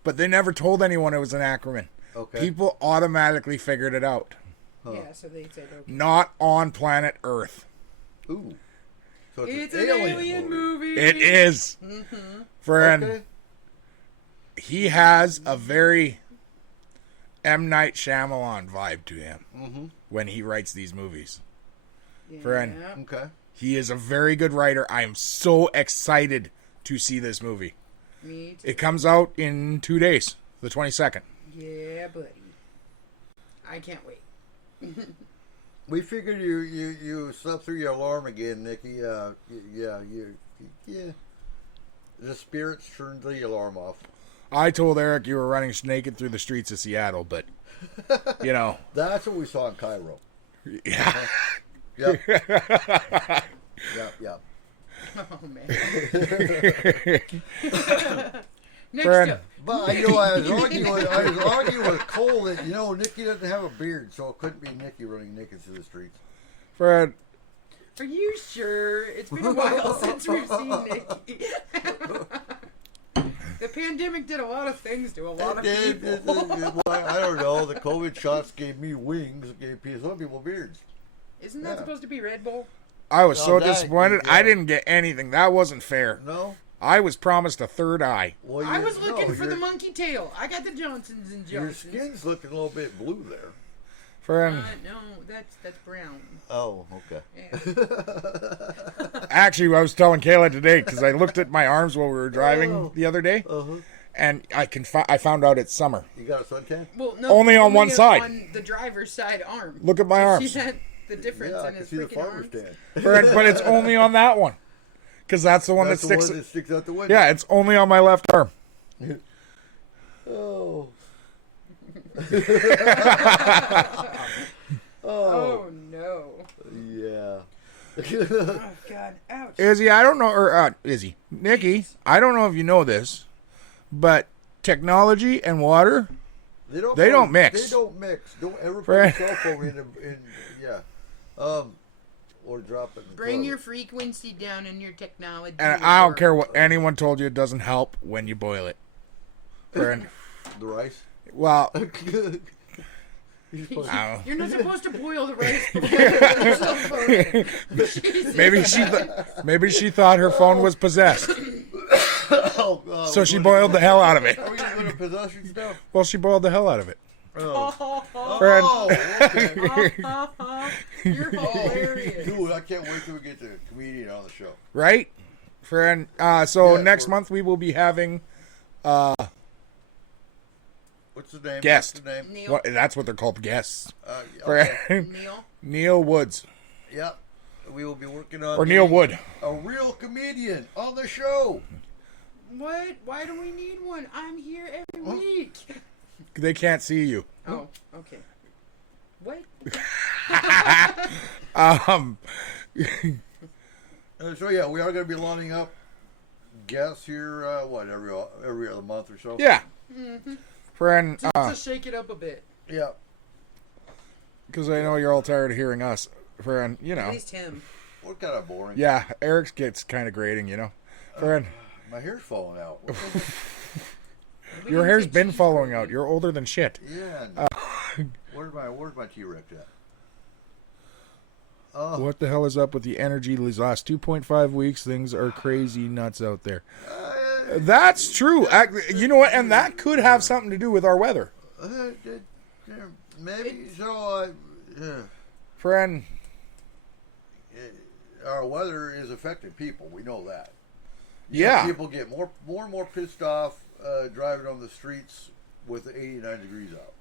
but they never told anyone it was an acronym. Okay. People automatically figured it out. Huh. Yeah, so they said okay. Not on planet Earth. Ooh. So It's an alien movie. It is. Friend, Okay. he has a very M. Night Shyamalan vibe to him Mm-hmm. when he writes these movies. Yeah. Friend. Okay. He is a very good writer. I am so excited to see this movie. Me too. It comes out in 2 days, the 22nd. Yeah, buddy. I can't wait. We figured you slept through your alarm again, Nikki. Yeah. The spirits turned the alarm off. I told Eric you were running naked through the streets of Seattle, but, you know. That's what we saw in Cairo. Yeah. Yep. Yep. Oh, man. Next Friend. up. But I was arguing with Cole that Nikki doesn't have a beard, so it couldn't be Nikki running naked through the streets. Fred, Are you sure? It's been a while since we've seen Nikki. The pandemic did a lot of things to a lot of people. I don't know. The COVID shots gave me wings. It gave some people beards. Isn't that Yeah. supposed to be Red Bull? I was so that- disappointed. yeah. I didn't get anything. That wasn't fair. No. I was promised a third eye. Well, I was looking for your- the monkey tail. I got the Johnsons and Your Johnsons. skin's looking a little bit blue there. Friend, No, that's brown. Oh, okay. Yeah. actually, I was telling Kayla today because I looked at my arms while we were driving Oh. the other day, Uh-huh. and I found out it's summer. You got a suntan? Well, no, Only on one side. On the driver's side arm. Look at my You arms. See that? The difference Yeah, I in can his see the freaking farmer's arms. stand. Fred, but it's only on that one because that's the one That's that the sticks. one that sticks out the window. Yeah, it's only on my left arm. Oh. Oh no! Yeah. Oh God! Ouch! Izzy, I don't know, or Izzy, Nikki, I don't know if you know this, but technology and water, They don't mix. They don't mix. Don't ever put Right. your cell phone in yeah. Or drop it in the Bring toilet. your frequency down in your technology. and will I don't work. care what anyone told you, it doesn't help when you boil it. Friend, the rice. well, You're supposed to- I don't know. You're not supposed to boil the rice before you put your cell phone in. Jesus. maybe she thought her phone was possessed, Oh, God, so we're she gonna- boiled the hell out of it. Are we going to go to possession stuff? Well, she boiled the hell out of it. Oh. Friend, Okay. You're hilarious. Dude, I can't wait till we get the comedian on the show. right? Friend, so Yeah, next we're- month we will be having What's the name? Guest. What's the name? Neil. that's what they're called, guests. Okay. Friend, Neil. Neil Woods. Yep. we will be working on Or Neil getting Wood. a real comedian on the show. What? Why do we need one? I'm here every week. They can't see you. Oh, okay. What? So yeah, we are going to be lining up guests here. Every other month or so. Yeah. Friend, To shake it up a bit. Yeah. because I know you're all tired of hearing us. Friend, At least him. We're kind of boring. Yeah, Eric's gets kind of grating, Friend, My hair's falling out. your hair's been falling out. You're older than shit. Yeah. Where's my T-Rex at? What the hell is up with the energy these last 2.5 weeks? Things are crazy nuts out there. That's true. You know what? And that could have something to do with our weather. Maybe so. Friend, Our weather is affecting people. We know that. yeah. People get more and more pissed off driving on the streets with 89 degrees out.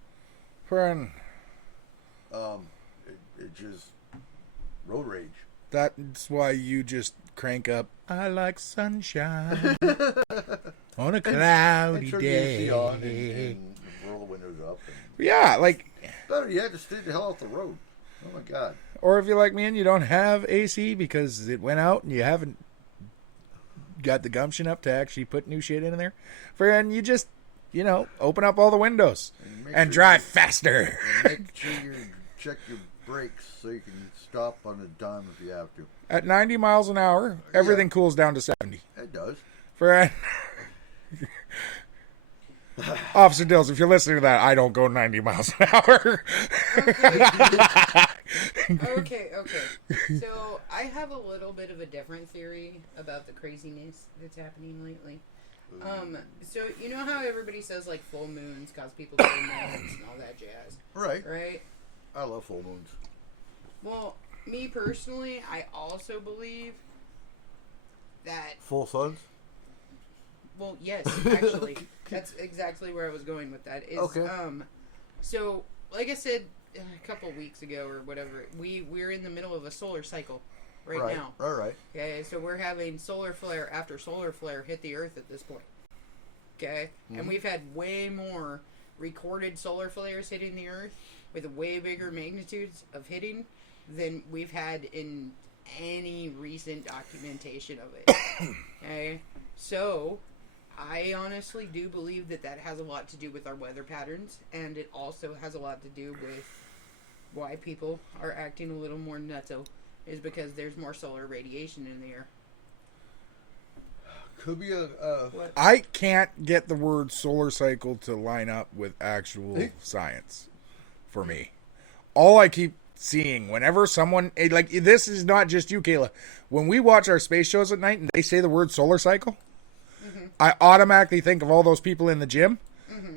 Friend, It just road rage. that's why you just crank up, I like sunshine on a cloudy And turn the day. AC on and roll the windows up. And Yeah, like, better yet, just stay the hell off the road. Oh my God. or if you're like me and you don't have AC because it went out and you haven't got the gumption up to actually put new shit in there, friend, you just, open up all the windows make and sure drive faster. Make sure you check your brakes so you can stop on a dime if you have to. At 90 miles an hour, everything cools down to 70. It does. Friend. Officer Dills, if you're listening to that, I don't go 90 miles an hour. Okay. So I have a little bit of a different theory about the craziness that's happening lately. So you know how everybody says like full moons cause people to go nuts and all that jazz, Right. right? I love full moons. Well, me personally, I also believe that. Full suns? Well, yes, actually, that's exactly where I was going with that. Okay. So like I said a couple weeks ago or whatever, we're in the middle of a solar cycle right now. Right. Okay, so we're having solar flare after solar flare hit the Earth at this point. Okay, and we've had way more recorded solar flares hitting the Earth with way bigger magnitudes of hitting than we've had in any recent documentation of it. Okay, so I honestly do believe that has a lot to do with our weather patterns, and it also has a lot to do with why people are acting a little more nutso, is because there's more solar radiation in the air. Could be a What? I can't get the word solar cycle to line up with actual science for me. All I keep seeing whenever someone, like, this is not just you, Kayla. When we watch our space shows at night and they say the word solar cycle, I automatically think of all those people in the gym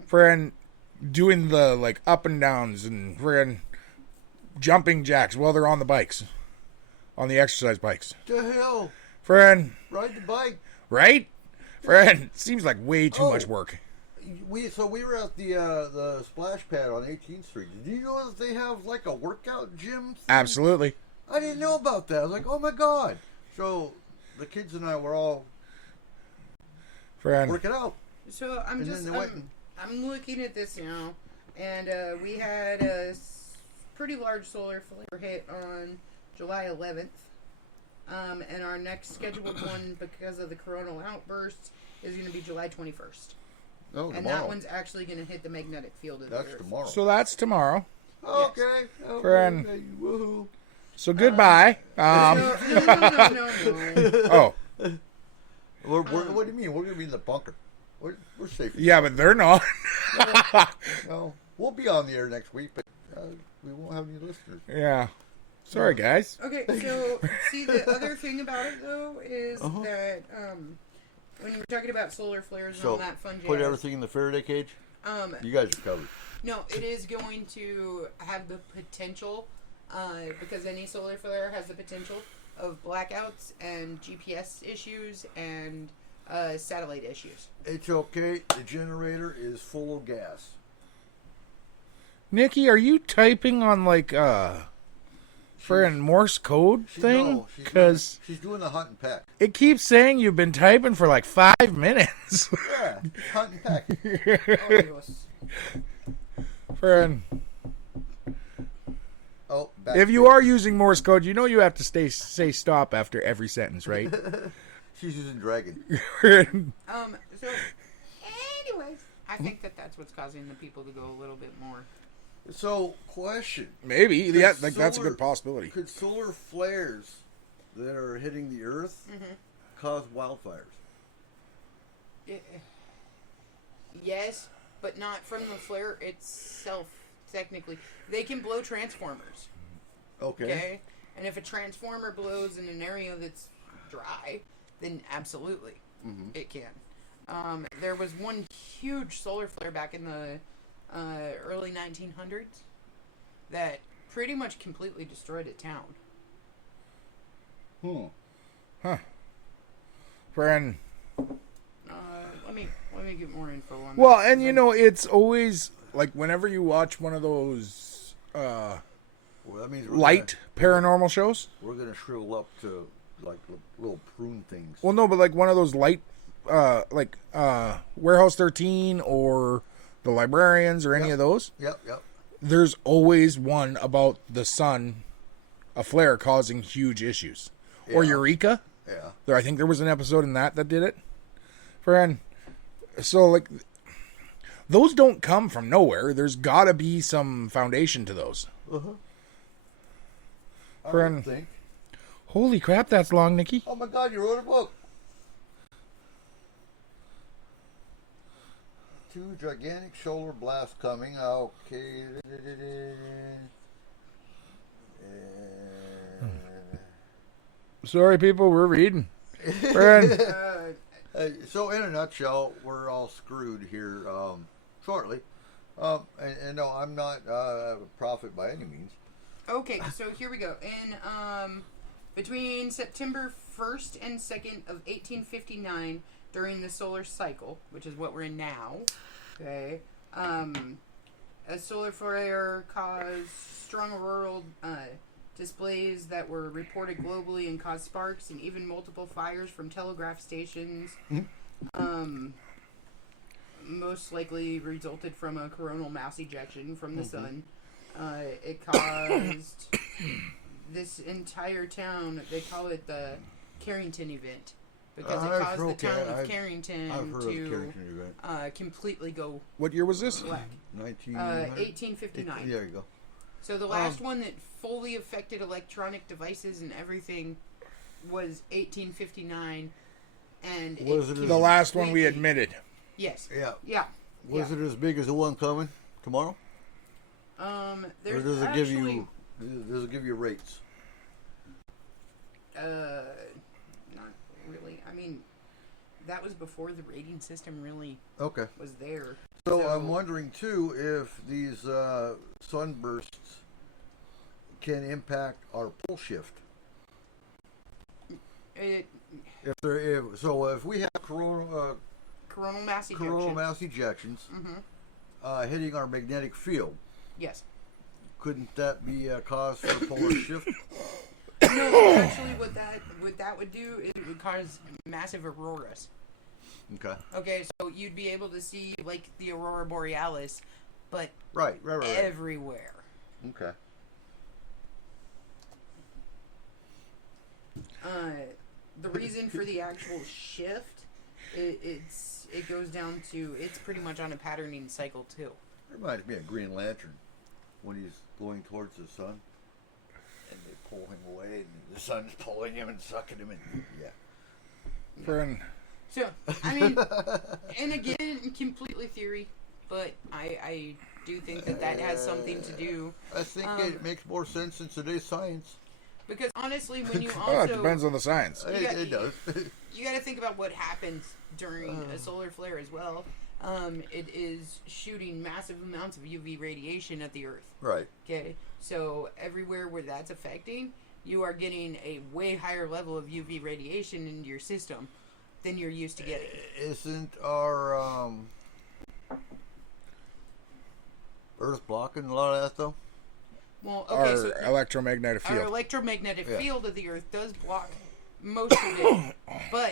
for doing the like up and downs and for jumping jacks while they're on the bikes, on the exercise bikes. the hell. Friend, Ride the bike. right? Friend, seems like way too much work. We were at the splash pad on 18th Street. Did you know that they have like a workout gym? Absolutely. I didn't know about that. I was like, oh my God. So the kids and I were all Friend, working out. So I'm looking at this now, and we had a pretty large solar flare hit on July 11th. And our next scheduled one, because of the coronal outburst, is going to be July 21st. Oh, And that one's actually going to hit the magnetic field of the That's Earth. tomorrow. so that's tomorrow. Okay. Friend. Okay. Woohoo. So goodbye. No. Oh, What do you mean? We're going to be in the bunker. We're safe. yeah, but they're not. No, we'll be on the air next week, but we won't have any listeners. Yeah. Sorry, guys. Okay, so see, the other thing about it though is that when you're talking about solar flares and all that fun jazz, put everything in the Faraday cage. You guys are covered. no, it is going to have the potential, because any solar flare has the potential of blackouts and GPS issues and satellite issues. It's okay. The generator is full of gas. Nikki, are you typing on like for a Morse code thing? No, Because she's doing the hunt and peck. it keeps saying you've been typing for like 5 minutes. Yeah, hunt and peck. Oh, Dios. Friend, Oh, back if you are using Morse code, you know you have to say stop after every sentence, right? she's using dragon. So, anyways, I think that's what's causing the people to go a little bit more. So, question: Maybe. Yeah, Could like that's a solar- good possibility. Could solar flares that are hitting the Earth cause wildfires? Yes, but not from the flare itself. Technically, they can blow transformers. Okay, and if a transformer blows in an area that's dry, then absolutely, it can. There was one huge solar flare back in the early 1900s that pretty much completely destroyed a town. Friend. Let me get more info on Well, that. and you know, it's always like whenever you watch one of those Well, that means we're light paranormal shows. We're gonna shrivel up to like little prune things. Well, no, but like one of those light, Warehouse 13 or The Librarians or any of those. Yep. There's always one about the sun, a flare causing huge issues. Or Yeah. Eureka. Yeah. I think there was an episode in that did it. Friend. So, like, those don't come from nowhere. There's got to be some foundation to those. I Friend. would think. Holy crap, that's long, Nikki. Oh my God, you wrote a book. 2 gigantic solar blasts coming. Okay. Sorry, people, we're reading. Friend. So, in a nutshell, we're all screwed here shortly. And no, I'm not a prophet by any means. Okay, so here we go. In between September 1st and 2nd of 1859, during the solar cycle, which is what we're in now, okay, a solar flare caused strong auroral displays that were reported globally and caused sparks and even multiple fires from telegraph stations. Most likely resulted from a coronal mass ejection from the sun. It caused this entire town, they call it the Carrington event, because it caused the town of Carrington I've heard of the to Carrington event. completely go What year was this? black. 1859. There you go. So the last one that fully affected electronic devices and everything was 1859, and Was it The last one we completely- admitted. Yes. Yeah. Yeah. Was it as big as the one coming tomorrow? Or There's does it actually, give you rates? not really. I mean, that was before the rating system really Okay. was there. So I'm wondering too if these sunbursts can impact our pole shift. It If we have coronal coronal mass ejection. coronal mass ejections hitting our magnetic field, Yes. couldn't that be a cause for polar shift? No, actually, what that would do is it would cause massive auroras. Okay. Okay, so you'd be able to see like the aurora borealis, but Right. everywhere. Okay. The reason for the actual shift, it goes down to it's pretty much on a patterning cycle too. Reminds me of Green Lantern when he's going towards the sun, and they pull him away, and the sun's pulling him and sucking him, and yeah. Friend. So I mean, and again, completely theory, but I do think that has something to do I think it makes more sense in today's science. because honestly, when you Oh, it also depends on the science. It does. you got to think about what happens during a solar flare as well. It is shooting massive amounts of UV radiation at the Earth. Right. Okay, so everywhere where that's affecting, you are getting a way higher level of UV radiation into your system than you're used to getting. Isn't our Earth blocking a lot of that though? Well, okay, our so electromagnetic our field. electromagnetic Yeah. field of the Earth does block most of it, but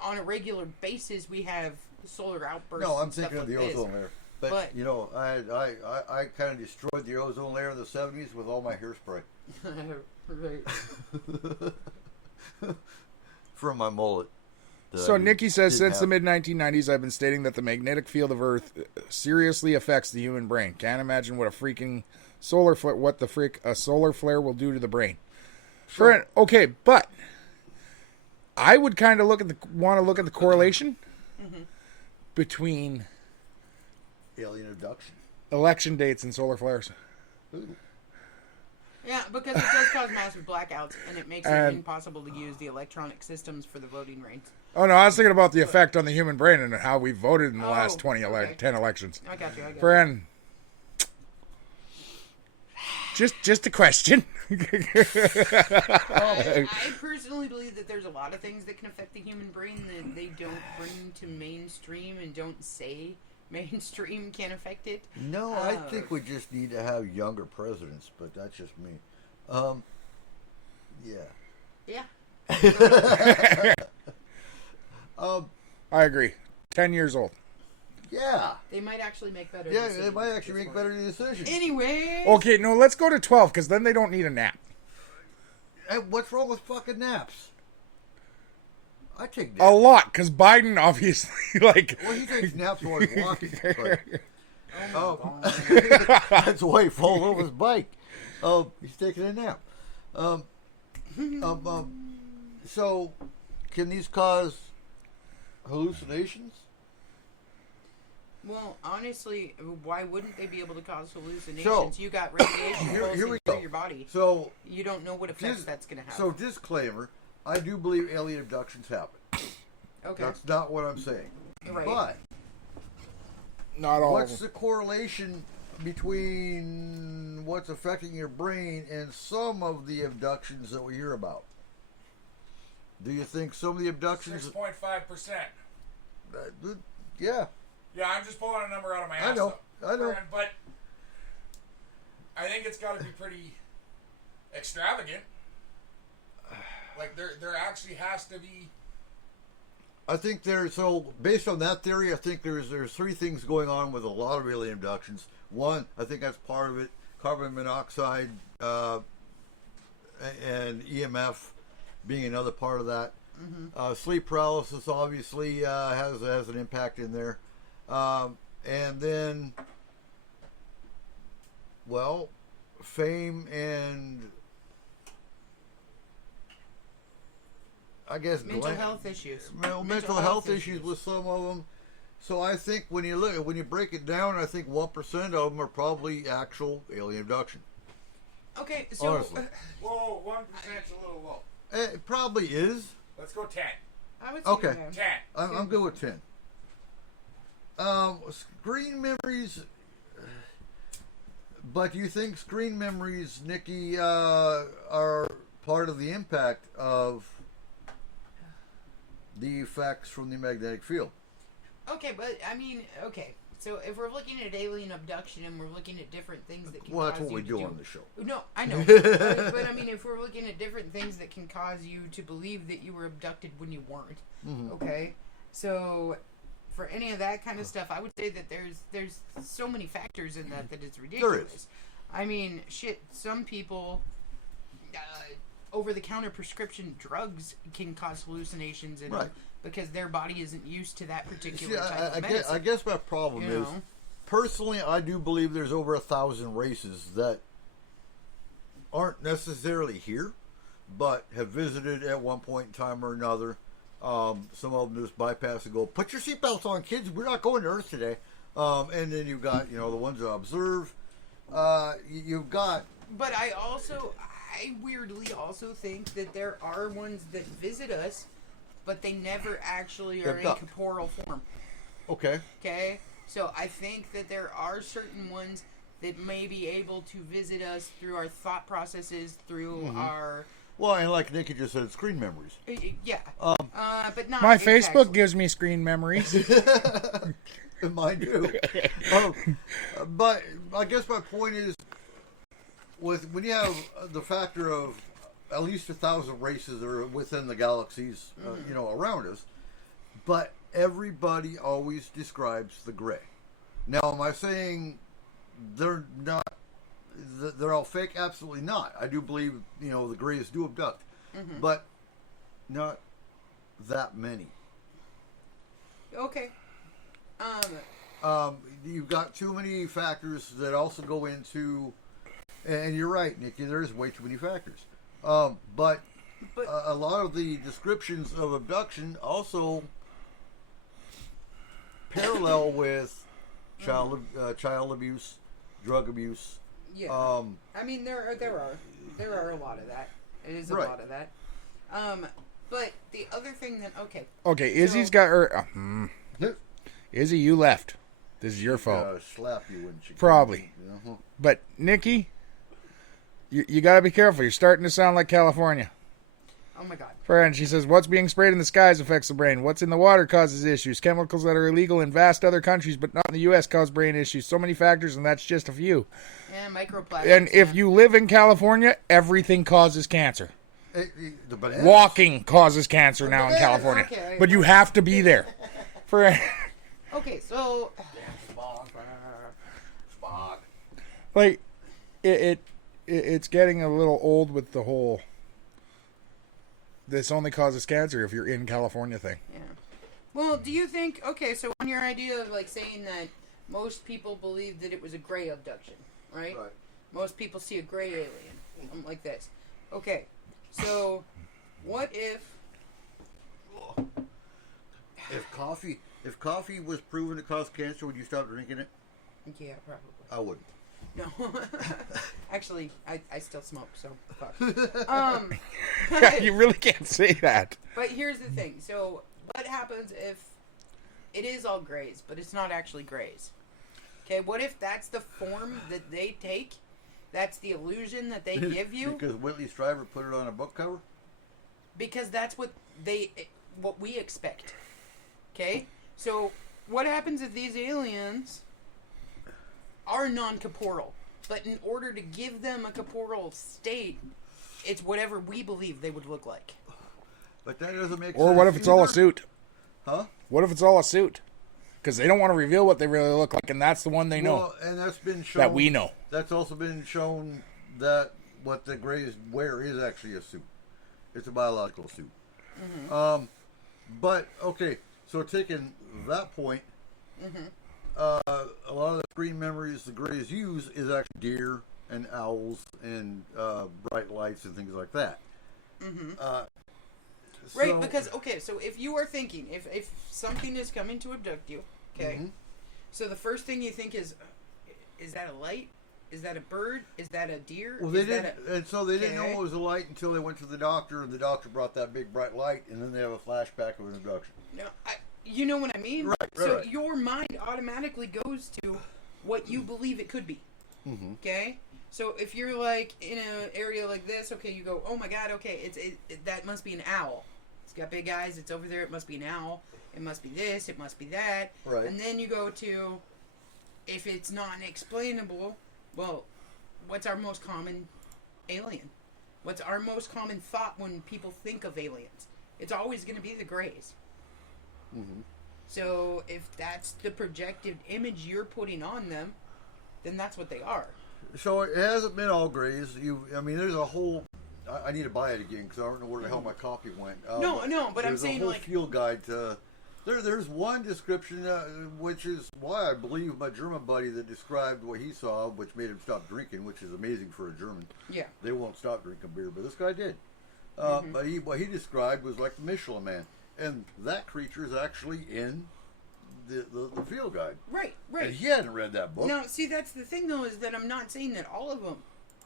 on a regular basis, we have solar outbursts. No, I'm and stuff thinking of like the this. ozone layer. But you know, I kind of destroyed the ozone layer in the '70s with all my hairspray Right. from my mullet. So Nikki says, Didn't since the have- mid-1990s, I've been stating that the magnetic field of Earth seriously affects the human brain. Can't imagine what a freaking solar flare, a solar flare will do to the brain. Okay, but I would kind of want to look at the correlation between alien abduction. election dates and solar flares. Ooh. Yeah, because it does cause massive blackouts, and it makes it And- impossible to use the electronic systems for the voting rates. Oh no, I was thinking about the effect on the human brain and how we voted in the last Oh, okay. 10 elections. I got you. Friend, just a question. I personally believe that there's a lot of things that can affect the human brain that they don't bring to mainstream and don't say mainstream can affect it. No, I think we just need to have younger presidents, but that's just me. Yeah. Yeah. I agree. 10 years old. Yeah. They might actually make better Yeah, decisions. they might actually make better decisions. Anyway. Okay, no, let's go to 12 because then they don't need a nap. Hey, what's wrong with fucking naps? I take A naps. lot because Biden obviously like. Well, he takes naps while he's walking. But, Oh, that's why he falls off his bike. He's taking a nap. So, can these cause hallucinations? Well, honestly, why wouldn't they be able to cause hallucinations? So, You got radiation here pulsing we through go. your body. So, You don't know what effects that's going to have. So, disclaimer: I do believe alien abductions happen. okay. That's not what I'm saying. Right. But Not all. what's the correlation between what's affecting your brain and some of the abductions that we hear about? Do you think some of the abductions? 6.5%. Yeah, Yeah, I'm just pulling a number out of my I know. I know. But I think it's got to be pretty extravagant. Like there actually has to be. I think based on that theory, I think there's three things going on with a lot of alien abductions. One, I think that's part of it. Carbon monoxide and EMF being another part of that. Mm-hmm. Sleep paralysis obviously has an impact in there. And then, well, fame and I guess Mental health issues. mental health issues with some of them. So I think when you break it down, I think 1% of them are probably actual alien abduction. Okay, so Honestly. Whoa, 1%'s a little low. It probably is. Let's go 10. I would say Okay. that. 10. I'm good with 10. Screen memories. But do you think screen memories, Nikki, are part of the impact of the effects from the magnetic field? Okay, but I mean, okay. So if we're looking at alien abduction and we're looking at different things that can Well, that's cause what you we to do on the show. No, I know. but I mean, if we're looking at different things that can cause you to believe that you were abducted when you weren't, Mm-hmm. okay? So for any of that kind of stuff, I would say that there's so many factors in that it's ridiculous. I mean, shit, some people over-the-counter prescription drugs can cause hallucinations in Right. them because their body isn't used to that particular See, type of I medicine. guess my problem You is, know? personally, I do believe there's over 1,000 races that aren't necessarily here, but have visited at one point in time or another. Some of them just bypass and go, put your seatbelts on, kids, we're not going to Earth today. And then you've got, the ones that observe. You've got... But I weirdly also think that there are ones that visit us, but they never actually are in Abduct. corporeal form. Okay. Okay? So I think that there are certain ones that may be able to visit us through our thought processes, through Mm-hmm. our... Well, and like Nikki just said, screen memories. Yeah. But not My exactly. Facebook gives me screen memories. Mine too. But I guess my point is, when you have the factor of at least 1,000 races that are within the galaxies, around us, but everybody always describes the gray. Now, am I saying they're not? They're all fake? Absolutely not. I do believe the grays do abduct, but not that many. Okay. You've got too many factors that also go into, and you're right, Nikki. There's way too many factors. But a lot of the descriptions of abduction also parallel with child abuse, drug abuse. Yeah. I mean, there are a lot of that. It is a Right. lot of that. But the other thing that Okay, Izzy's got her. Izzy, you left. This is your fault. Slap you when she Probably. comes. But Nikki, you got to be careful. You're starting to sound like California. oh my god. Friend, she says, what's being sprayed in the skies affects the brain. What's in the water causes issues. Chemicals that are illegal in vast other countries, but not in the U.S., cause brain issues. So many factors, and that's just a few. And microplastics. And if yeah. you live in California, everything causes cancer. The bananas. Walking causes cancer now in bananas, California. okay. But you have to be there. Okay, so Like, it's getting a little old with the whole this only causes cancer if you're in California thing. yeah. Well, do you think so on your idea of like saying that most people believe that it was a gray abduction, right? Right. Most people see a gray alien, something like this. Okay, so what if If coffee was proven to cause cancer, would you stop drinking it? yeah, probably. I wouldn't. No. Actually, I still smoke, so fuck. You really can't say that. But here's the thing. So, what happens if it is all grays, but it's not actually grays? Okay, what if that's the form that they take? That's the illusion that they give you? Because Whitley Strieber put it on a book cover? Because that's what we expect. Okay? So, what happens if these aliens are non-corporeal, but in order to give them a corporeal state, it's whatever we believe they would look like? But that doesn't make sense. Or what if it's all a either. suit? Huh? What if it's all a suit? Because they don't want to reveal what they really look like, and that's the one they know. Well, and that's been shown. That we know. That's also been shown that what the Greys wear is actually a suit. It's a biological suit. But, okay, so taking that point, a lot of the screen memories the Greys use is actually deer and owls and bright lights and things like that. Right, So- because, so if you are thinking, if something is coming to abduct you, so the first thing you think is that a light? Is that a bird? Is that a deer? Well, they Is that didn't, and so they didn't know Okay. it was a light until they went to the doctor, and the doctor brought that big bright light, and then they have a flashback of an abduction. No, you know what I mean? Right, So right. your mind automatically goes to what you believe it could be. Okay? So if you're like in an area like this, okay, you go, oh my god, okay, that must be an owl. It's got big eyes, it's over there, it must be an owl. It must be this, it must be that. Right. And then you go to, if it's not explainable, well, what's our most common alien? What's our most common thought when people think of aliens? It's always going to be the Greys. So if that's the projected image you're putting on them, then that's what they are. So it hasn't been all Greys. I mean, there's a whole. I need to buy it again because I don't know where the hell my copy went. No, but I'm there's saying, a whole like- field guide to. There's one description, which is why I believe my German buddy that described what he saw, which made him stop drinking, which is amazing for a German. Yeah. They won't stop drinking beer, but this guy did. But what he described was like the Michelin Man, and that creature is actually in the field guide. Right. And he hadn't read that book. Now, see, that's the thing, though, is that I'm not saying that all of them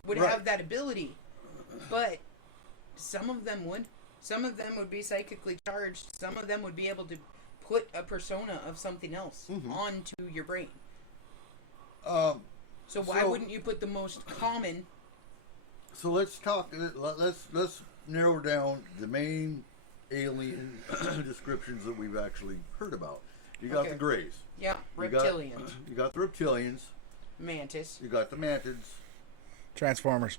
would Right. have that ability, but some of them would. Some of them would be psychically charged. Some of them would be able to put a persona of something else onto your brain. So why So- wouldn't you put the most common? So let's talk. Let's narrow down the main alien descriptions that we've actually heard about. You got Okay. the Greys. Yeah, You got- reptilians, You got the reptilians. mantis. You got the mantids. Transformers.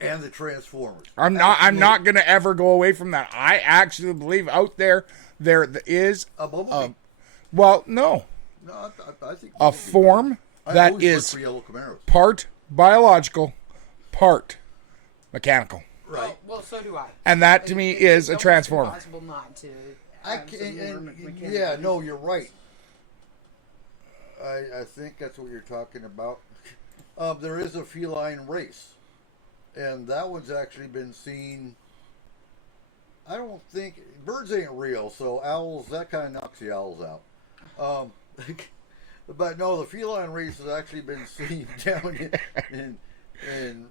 And the Transformers. I'm not going to ever go away from that. I actually believe out there is A Bumblebee. well, no, No, I think a form I that always look is for yellow Camaros. part biological, part mechanical. Right. Well, so do I. And that to me is a almost transformer. Impossible not to. I have can, some more and, mechanical yeah, no, you're right. I think that's what you're talking about. There is a feline race, and that one's actually been seen. I don't think birds ain't real, so owls, that kind of knocks the owls out. But no, the feline race has actually been seen down in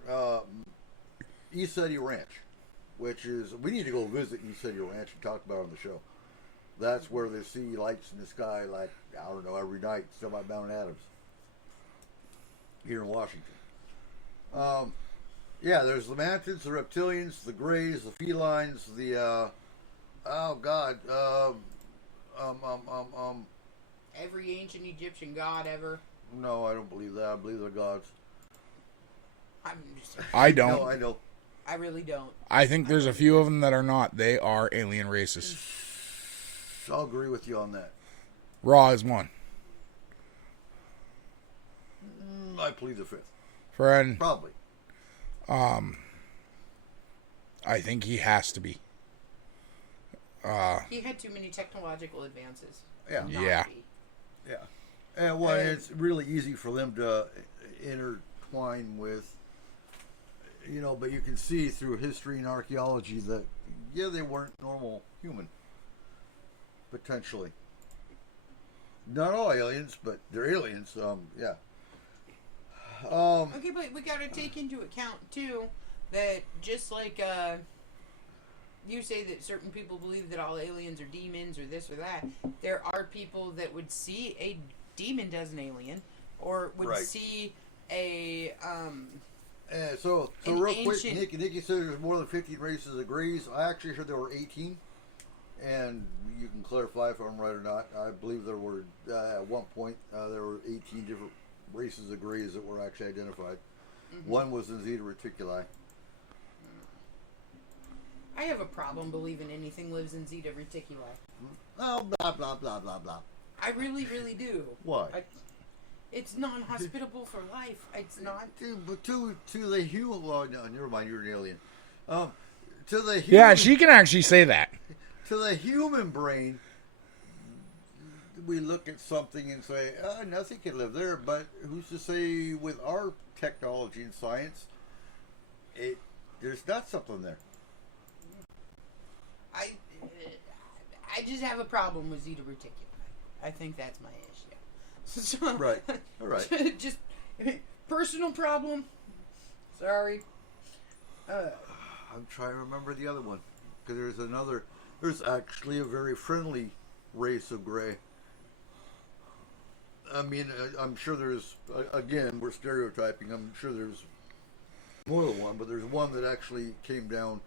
East City Ranch, which is, we need to go visit East City Ranch and talk about it on the show. That's where they see lights in the sky, like, I don't know, every night, still at Mount Adams, here in Washington. Yeah, there's the mantids, the reptilians, the greys, the felines, the Every ancient Egyptian god ever. no, I don't believe that. I believe they're gods. I'm just. I don't. No, I know. I really don't. I think there's a few of them that are not. They are alien races. I'll agree with you on that. Raw is one. I plead the fifth. Friend, Probably. I think he has to be. He had too many technological advances. Yeah. Not Yeah. be. Yeah. And well, it's really easy for them to intertwine with, but you can see through history and archaeology that, yeah, they weren't normal human. Potentially. Not all aliens, but they're aliens. Yeah. Okay, but we got to take into account too that just like you say that certain people believe that all aliens are demons or this or that, there are people that would see a demon as an alien or would Right. see a So An real quick, ancient- Nikki said there's more than 15 races of greys. I actually heard there were 18. And you can clarify if I'm right or not. I believe there were, at one point, there were 18 different races of greys that were actually identified. Mm-hmm. One was in Zeta Reticuli. I have a problem believing anything lives in Zeta Reticuli. Oh, blah, blah, blah, blah, blah. I really, really do. Why? It's non-hospitable for life. It's not. But to the human, well, no, never mind, you're an alien. To the human, Yeah, she can actually say that. to the human brain, we look at something and say, nothing can live there. But who's to say with our technology and science, there's not something there. I just have a problem with Zeta Reticuli. I think that's my issue. So, Right. All right. Just personal problem. Sorry. I'm trying to remember the other one because there's actually a very friendly race of gray. I mean, I'm sure there's, again, we're stereotyping. I'm sure there's more than one, but there's one that actually came down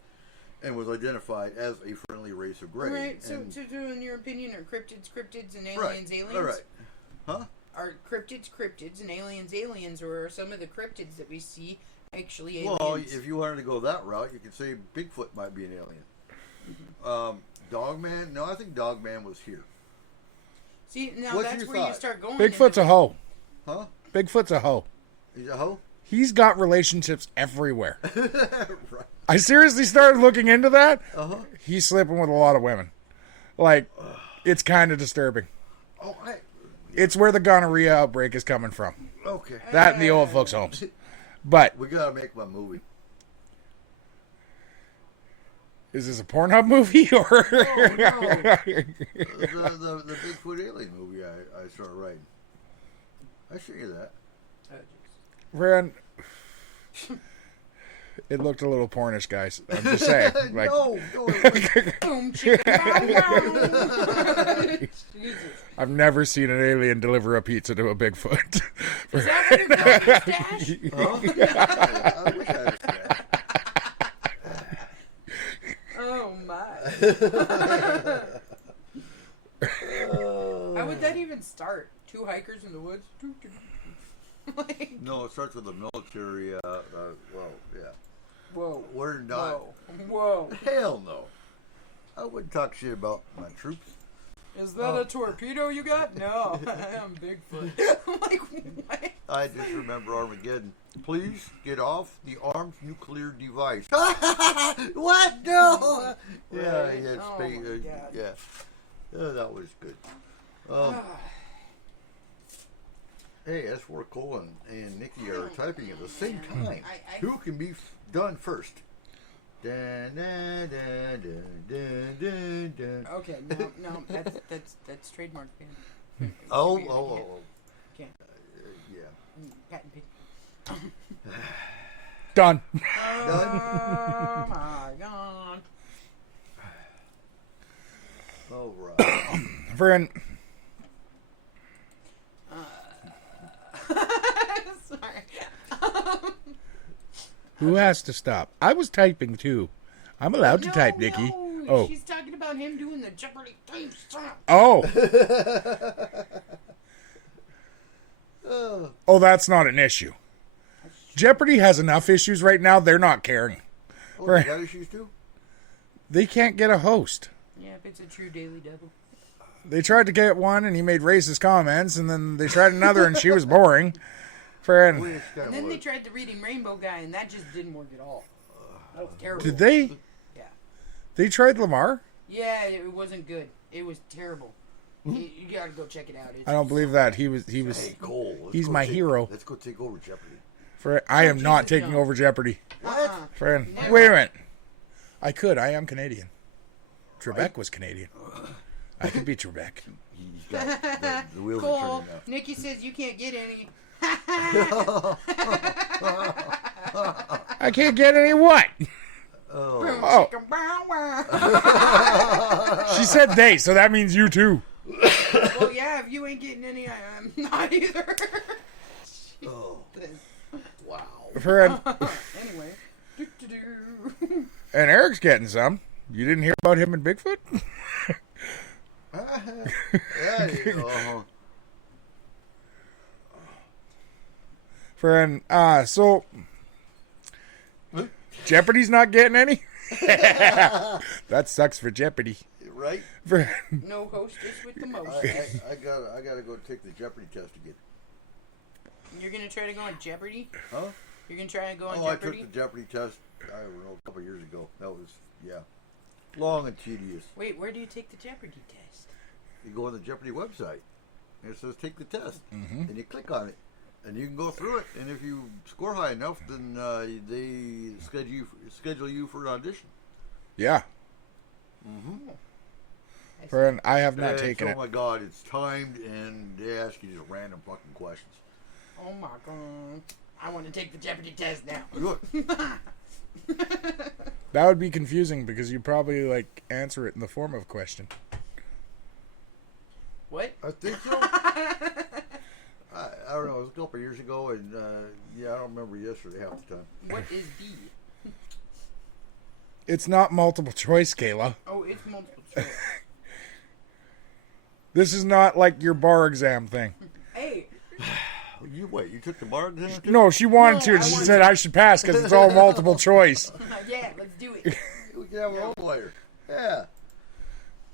and was identified as a friendly race of gray. Right. So, And- in your opinion, are cryptids, and right. aliens aliens? All right. Huh? Are cryptids, and aliens, or are some of the cryptids that we see actually aliens? Well, if you wanted to go that route, you could say Bigfoot might be an alien. Dogman? No, I think Dogman was here. See, now What's that's your where you thought? start going. Bigfoot's a hoe. Huh? Bigfoot's a hoe. Is it a hoe? He's got relationships everywhere. Right. I seriously started looking into that. Uh-huh. He's sleeping with a lot of women. Like, it's kind of disturbing. Oh, It's where the gonorrhea outbreak is coming from. okay. That and the old folks' homes. But We gotta make one movie. is this a Pornhub movie or? The Bigfoot alien movie I started writing. I show you that. Ren, it looked a little pornish, guys. I'm just saying. Like, No. Boom, chicken, bow, wow. Jesus. I've never seen an alien deliver a pizza to a Bigfoot. Is that what you're calling stash? Huh? I wish I had that. Oh my. How would that even start? Two hikers in the woods? Like, No, it starts with the military. Well, yeah. whoa. We're not. Whoa. Hell no. I wouldn't talk shit about my troops. Is that a torpedo you got? No, I'm Bigfoot. I'm like, what? I just remember Armageddon. Please get off the armed nuclear device. What? No. Yeah, he had Oh space. my God. Yeah. That was good. Hey, S4 Colin and Nikki are typing at the same time. Who can be done first? Dun, dun, dun, dun, dun, dun. Okay, no, that's trademark. Man. Oh. Okay. Yeah. Patent pin. Done. Oh my God. All right. Friend, Sorry. who has to stop? I was typing too. I'm allowed to type, Nikki. No, Oh. she's talking about him doing the Jeopardy theme song. Oh. Oh, that's not an issue. Jeopardy has enough issues right now. They're not caring. Oh, you got issues too? They can't get a host. Yeah, if it's a true daily double. They tried to get one, and he made racist comments, and then they tried another, and she was boring. Friend, Which kind And then of they was. tried the Reading Rainbow guy, and that just didn't work at all. That was terrible. did they? Yeah. They tried Lamar? Yeah, it wasn't good. It was terrible. You gotta go check it out. It's I don't believe that. He was. Hey, Cole. let's He's go my take- hero. Let's go take over Jeopardy. I am not Jesus, taking no. over Jeopardy. What? Friend, Never. wait a minute. I could. I am Canadian. Trebek was Canadian. I could be Trebek. He's got the wheels are Cole, turning now. Nikki says you can't get any. I can't get any what? Oh. Oh. Chicken bow wow. She said they, so that means you too. Well, yeah, if you ain't getting any, I'm not either. Oh. Wow. Friend, Anyway. Do-do-do. and Eric's getting some. You didn't hear about him and Bigfoot? Yeah, Friend, so Jeopardy's not getting any? That sucks for Jeopardy. right? Friend, No hostess with the most. I gotta go take the Jeopardy test again. You're gonna try to go on Jeopardy? Huh? You're gonna try to go on Oh, I Jeopardy? took the Jeopardy test. I don't know, a couple years ago. That was long and tedious. Wait, where do you take the Jeopardy test? You go on the Jeopardy website, and it says take the test, and you click on it, and you can go through it. And if you score high enough, then they schedule you for an audition. yeah. Friend, I have not And taken oh it. my God, it's timed, and they ask you just random fucking questions. Oh my God. I want to take the Jeopardy test now. Good. That would be confusing because you probably like answer it in the form of a question. What? I think so. I don't know. It was a couple of years ago, and I don't remember yesterday half the time. What is B? It's not multiple choice, Kayla. Oh, it's multiple choice. This is not like your bar exam thing. Hey, You took the bar exam too? No, she wanted No, to. I And she wanted said I should pass because it's all multiple choice. yeah, let's do it. We can have our own lawyer. Yeah.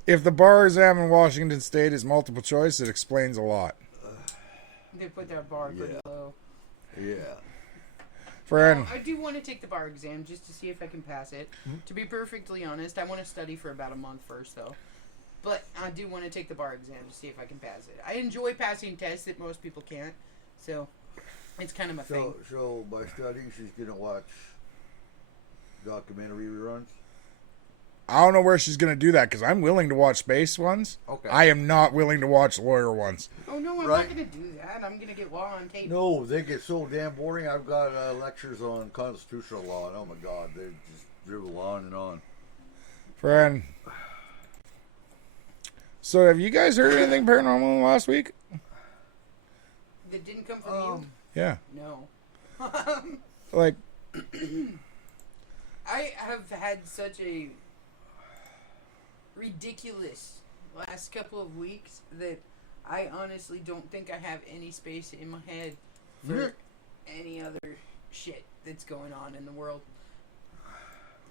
If the bar exam in Washington State is multiple choice, it explains a lot. They put that bar pretty Yeah. low. Yeah. Friend, I do want to take the bar exam just to see if I can pass it. To be perfectly honest, I want to study for about a month first, though. But I do want to take the bar exam to see if I can pass it. I enjoy passing tests that most people can't, so it's kind of a thing. So by studying, she's gonna watch documentary reruns. I don't know where she's going to do that because I'm willing to watch space ones. Okay. I am not willing to watch lawyer ones. Oh no, I'm Right. not gonna do that. I'm gonna get law on tape. No, they get so damn boring. I've got lectures on constitutional law, and oh my God, they just dribble on and on. Friend. So have you guys heard anything paranormal last week? That didn't come from Yeah. you. No. Like, I have had such a ridiculous last couple of weeks that I honestly don't think I have any space in my head for any other shit that's going on in the world.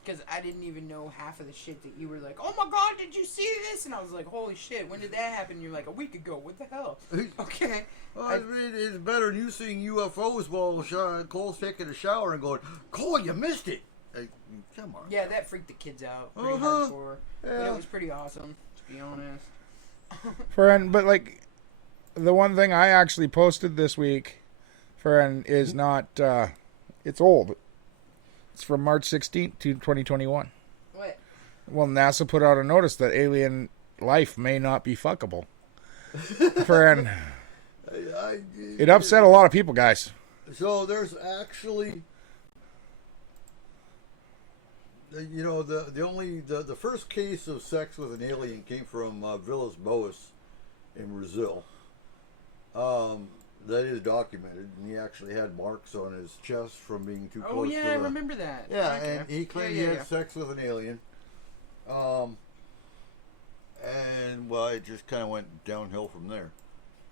Because I didn't even know half of the shit that you were like, oh my god, did you see this? And I was like, holy shit, when did that happen? And you're like, a week ago, what the hell? Okay. Well, I mean, it's better than you seeing UFOs while Cole's taking a shower and going, Cole, you missed it. Hey, come on. Yeah, that freaked the kids out pretty Uh-huh. hardcore. But Yeah. it was pretty awesome, to be honest. Friend, but like the one thing I actually posted this week, friend, is not. It's old. It's from March 16th to 2021. What? Well, NASA put out a notice that alien life may not be fuckable. Friend, it upset a lot of people, guys. So there's actually, you know, the first case of sex with an alien came from Villas Boas in Brazil. That is documented, and he actually had marks on his chest from being too Oh, close to yeah, the... I remember that. Yeah, Okay. and he claimed Yeah, he yeah, had sex with an alien. And, well, it just kind of went downhill from there.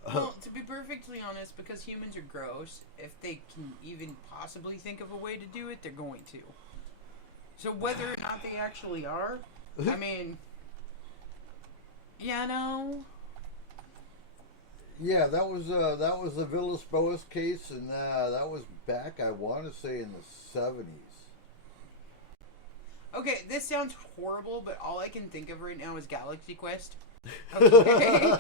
Well, to be perfectly honest, because humans are gross, if they can even possibly think of a way to do it, they're going to. So whether or not they actually are, I mean, you know, Yeah, that was the Villas Boas case, and that was back, I want to say, in the 70s. okay, this sounds horrible, but all I can think of right now is Galaxy Quest. Okay.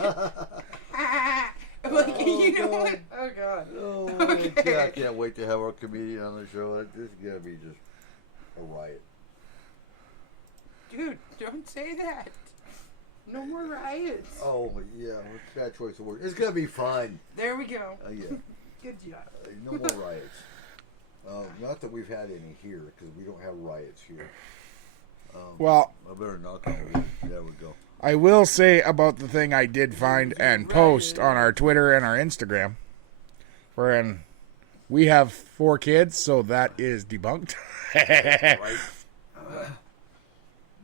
Like, Oh, you know God. what? Oh, God. Oh, Okay. I can't wait to have our comedian on the show. This is going to be just a riot. Dude, don't say that. No more riots. Oh, yeah, bad choice of words. It's going to be fun. There we go. Yeah, Good job. no more riots. Not that we've had any here, because we don't have riots here. Well, I better knock on wood. There we go. I will say about the thing I did find and post on our Twitter and our Instagram. Friend, we have 4 kids, so that is debunked.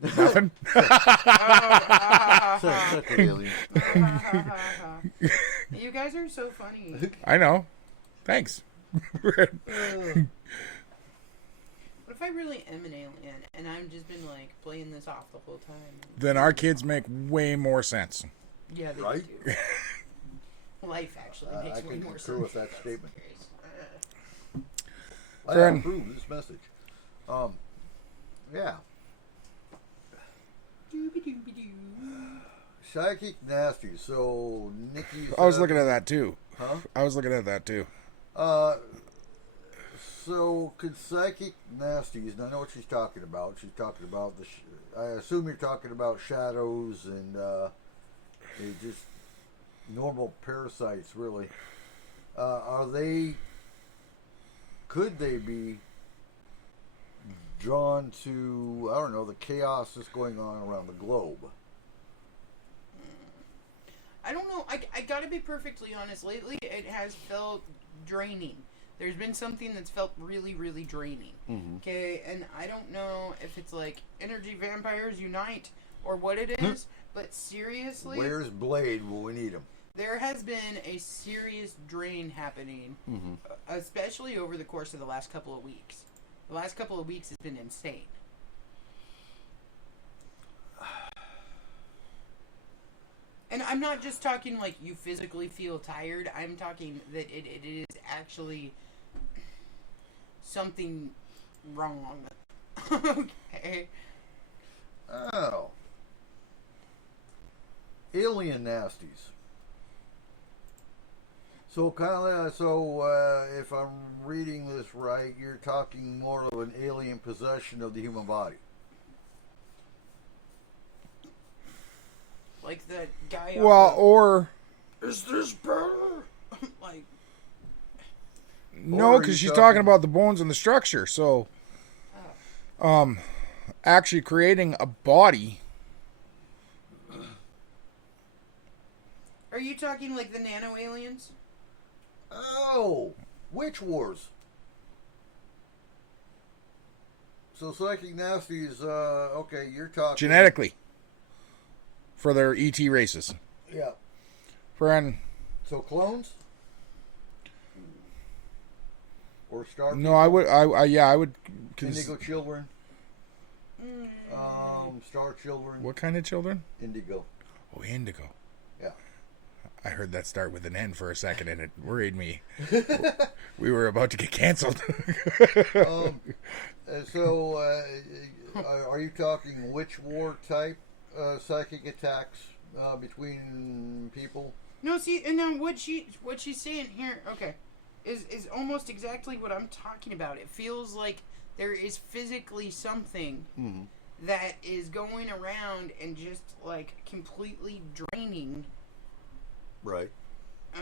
Nothing. Such an alien. You guys are so funny. I know. Thanks. What if I really am an alien and I've just been like playing this off the whole time? Then our kids make way more sense. Yeah, they Right? do. Life actually makes I way can more concur sense. with that statement. I Friend. approve this message. Yeah. Dooby-dooby-doo. Psychic nasty. So Nikki's. I was looking at that too. Huh? I was looking at that too. So could psychic nasties? And I know what she's talking about. She's talking about I assume you're talking about shadows and just normal parasites, really. Are they? Could they be drawn to, I don't know, the chaos that's going on around the globe? I don't know. I gotta be perfectly honest. Lately, it has felt draining. There's been something that's felt really, really draining. Okay, and I don't know if it's like energy vampires unite or what it is, but seriously, Where's Blade when we need him? there has been a serious drain happening, especially over the course of the last couple of weeks. The last couple of weeks has been insane. And I'm not just talking like you physically feel tired. I'm talking that it is actually something wrong. Okay. Oh. Alien nasties. So if I'm reading this right, you're talking more of an alien possession of the human body. Like that guy. Well, or is this better? Like, no, Or are because you she's talking- talking about the bones and the structure. So, actually creating a body. are you talking like the nano aliens? Oh, Witch Wars. So psychic nasties. Okay, you're talking Genetically. For their ET races. Yeah. Friend, So clones. or Star No, I would. I would. Indigo children. Star children. What kind of children? Indigo. Oh, indigo. Yeah. I heard that start with an N for a second, and it worried me. We were about to get canceled. So, are you talking witch war type psychic attacks between people? No, see, and then what she's saying here, okay, is almost exactly what I'm talking about. It feels like there is physically something that is going around and just like completely draining. Right.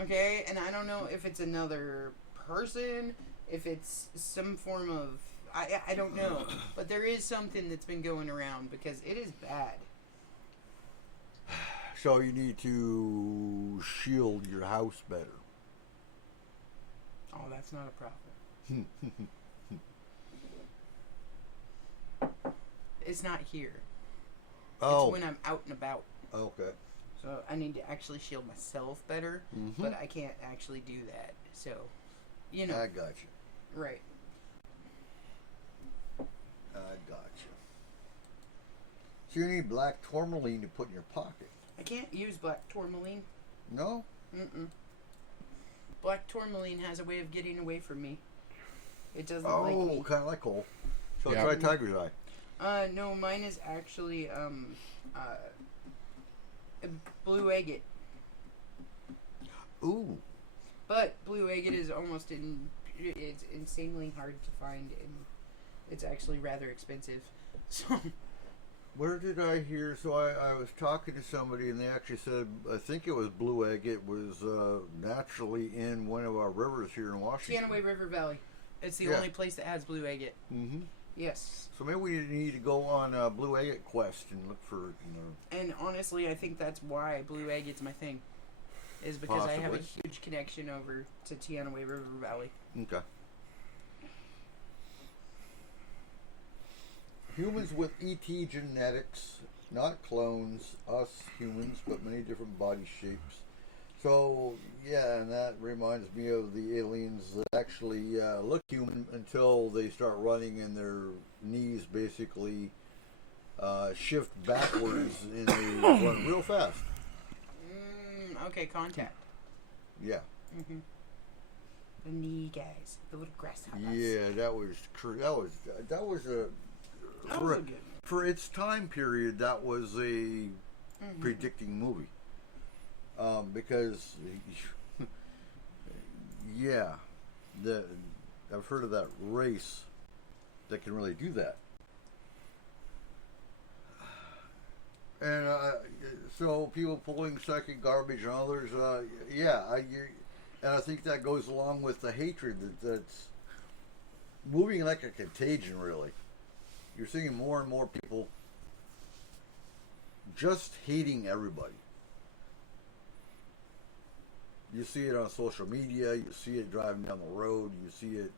Okay, and I don't know if it's another person, if it's some form of I don't know, but there is something that's been going around because it is bad. So you need to shield your house better. Oh, that's not a problem. It's not here. Oh. It's when I'm out and about. Okay. So I need to actually shield myself better, but I can't actually do that. So, you know. I got you. Right. I got you. So you need black tourmaline to put in your pocket. I can't use black tourmaline. No? Mm-mm. Black tourmaline has a way of getting away from me. It doesn't Oh, like me. kind of like coal. So Yeah. try tiger's eye. No, mine is actually a blue agate. Ooh. But blue agate is it's insanely hard to find, and it's actually rather expensive. So Where did I hear? So I was talking to somebody, and they actually said, I think it was blue agate was naturally in one of our rivers here in Washington. Pianoway River Valley. It's the Yeah. only place that has blue agate. Mm-hmm. Yes. So maybe we need to go on a blue agate quest and look for, And honestly, I think that's why blue agate's my thing. Is because I have a Possibly. huge connection over to Pianoway River Valley. Okay. Humans with ET genetics, not clones, us humans, but many different body shapes. So, yeah, and that reminds me of the aliens that actually look human until they start running and their knees basically shift backwards and they run real fast. Okay, Contact. Yeah. The knee guys, the little grasshoppers. Yeah, that was a That was a good one. for its time period. That was a predicting movie, because yeah, I've heard of that race that can really do that, and so people pulling psychic garbage and others, and I think that goes along with the hatred that's moving like a contagion, really. You're seeing more and more people just hating everybody. You see it on social media, you see it driving down the road, you see it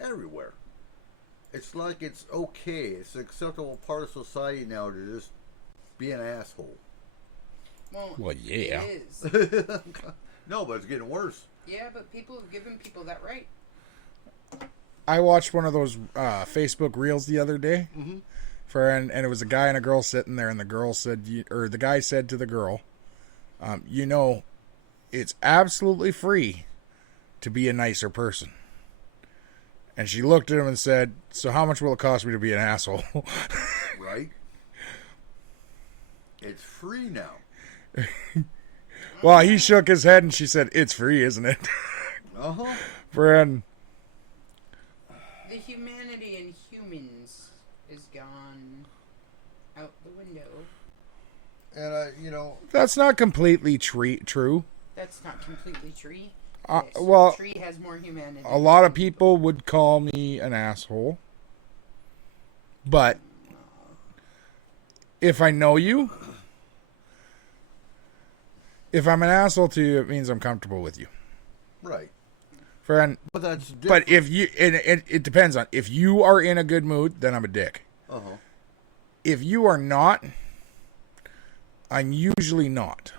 everywhere. It's like it's okay, it's an acceptable part of society now to just be an asshole. Well, yeah. It is. No, but it's getting worse. Yeah, but people have given people that right. I watched one of those Facebook reels the other day, and it was a guy and a girl sitting there, and the girl said, or the guy said to the girl, it's absolutely free to be a nicer person. And she looked at him and said, so how much will it cost me to be an asshole? Right? It's free now. Well, he shook his head and she said, it's free, isn't it? Uh-huh. Friend. The humanity in humans is gone out the window. And, That's not completely true. That's not completely true. Well, tree has more humanity. a lot of people would call me an asshole. But if I know you, if I'm an asshole to you, it means I'm comfortable with you. right. Friend, But that's different. but if you, it depends on, if you are in a good mood, then I'm a dick. Uh-huh. If you are not, I'm usually not.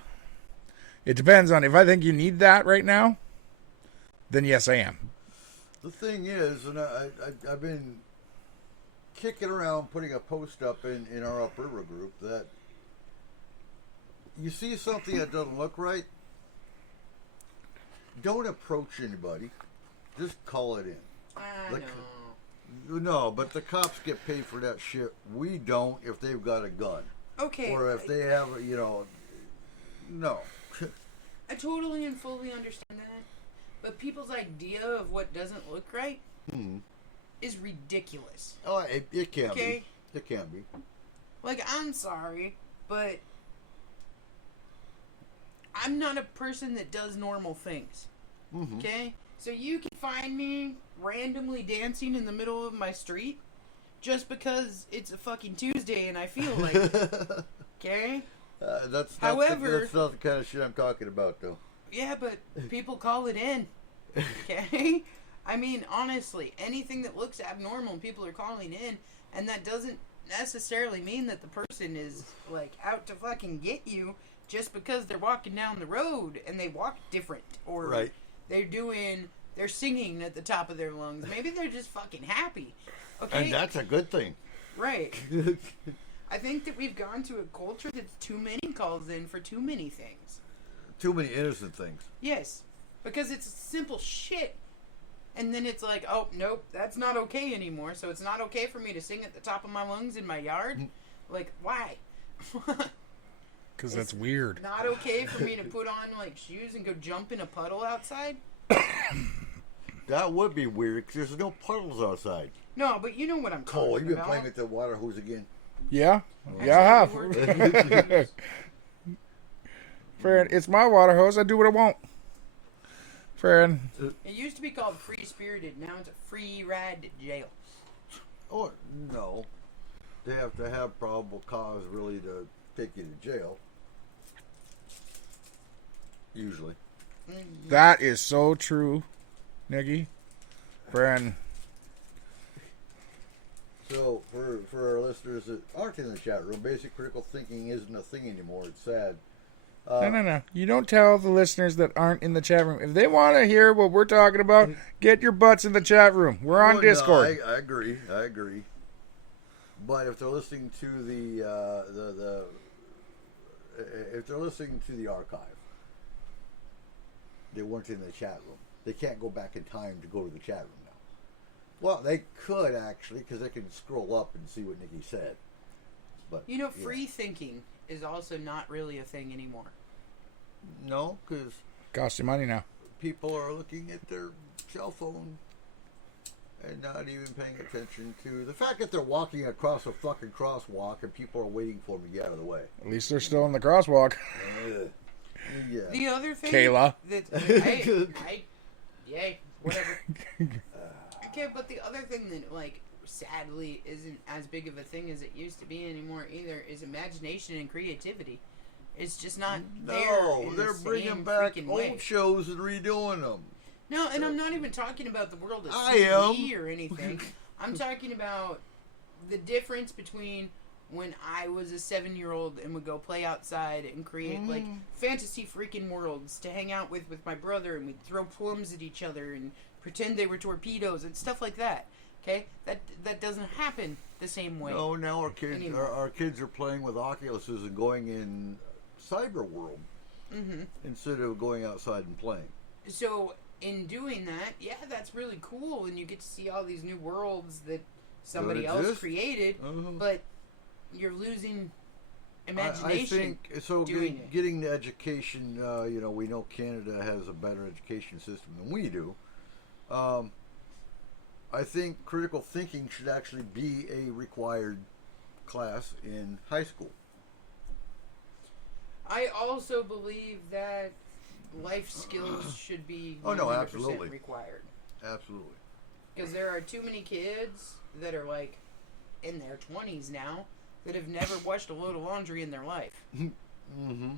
It depends on, if I think you need that right now, then yes, I am. The thing is, and I've been kicking around putting a post up in our upriver group that you see something that doesn't look right, don't approach anybody. Just call it in. I Like- know. No, but the cops get paid for that shit. We don't if they've got a gun. Okay. Or if they have, no. I totally and fully understand that. But people's idea of what doesn't look right is ridiculous. Oh, it can Okay. be. It can be. Like, I'm sorry, but I'm not a person that does normal things. Mm-hmm. Okay? So you can find me randomly dancing in the middle of my street just because it's a fucking Tuesday and I feel like it. Okay? However- that's not the kind of shit I'm talking about, though. Yeah, but people call it in. Okay? I mean, honestly, anything that looks abnormal, people are calling in, and that doesn't necessarily mean that the person is, like, out to fucking get you just because they're walking down the road and they walk different. Or Right. they're singing at the top of their lungs. Maybe they're just fucking happy. Okay? And that's a good thing. Right. I think that we've gone to a culture that's too many calls in for too many things. Too many innocent things. Yes, because it's simple shit. And then it's like, oh, nope, that's not okay anymore. So it's not okay for me to sing at the top of my lungs in my yard? Like, why? Because that's weird. Not okay for me to put on, like, shoes and go jump in a puddle outside? That would be weird because there's no puddles outside. No, but you know what I'm talking Cole, you've been about. playing with the water hose again. Yeah? Yeah, I have. Friend, it's my water hose. I do what I want. Friend. It used to be called Free Spirited. Now it's a free ride to jail. Oh, no. They have to have probable cause, really, to take you to jail. Usually. That is so true, Niggy. Friend. So, for our listeners that aren't in the chat room, basic critical thinking isn't a thing anymore. It's sad. No. You don't tell the listeners that aren't in the chat room. If they want to hear what we're talking about, get your butts in the chat room. We're on Well, Discord. No, I agree. But if they're listening to if they're listening to the archive, they weren't in the chat room. They can't go back in time to go to the chat room now. Well, they could actually, because they can scroll up and see what Nikki said. But You know, free thinking is also not really a thing anymore. No, because Costs you money now. people are looking at their cell phone and not even paying attention to the fact that they're walking across a fucking crosswalk and people are waiting for them to get out of the way. At least they're still in the crosswalk. Yeah. The other thing Kayla. that yay, whatever. Okay, but the other thing that, like, sadly isn't as big of a thing as it used to be anymore either is imagination and creativity. It's just not there. No, in they're the bringing same back freaking old way. shows and redoing them. No, and I'm not even talking about the world of I TV am. or anything. I'm talking about the difference between when I was a 7-year-old and would go play outside and create like fantasy freaking worlds to hang out with my brother, and we'd throw plums at each other and pretend they were torpedoes and stuff like that. Okay, that doesn't happen the same way. No, now our kids Anymore. our kids are playing with Oculuses and going in cyber world instead of going outside and playing. So in doing that, yeah, that's really cool, and you get to see all these new worlds that somebody else exist. created, Mhm. but you're losing I imagination. think so. doing it. Getting the education, we know Canada has a better education system than we do. I think critical thinking should actually be a required class in high school. I also believe that life skills should be 100% Oh, no, absolutely. required. Absolutely. Because there are too many kids that are like in their 20s now that have never washed a load of laundry in their life. Mm-hmm.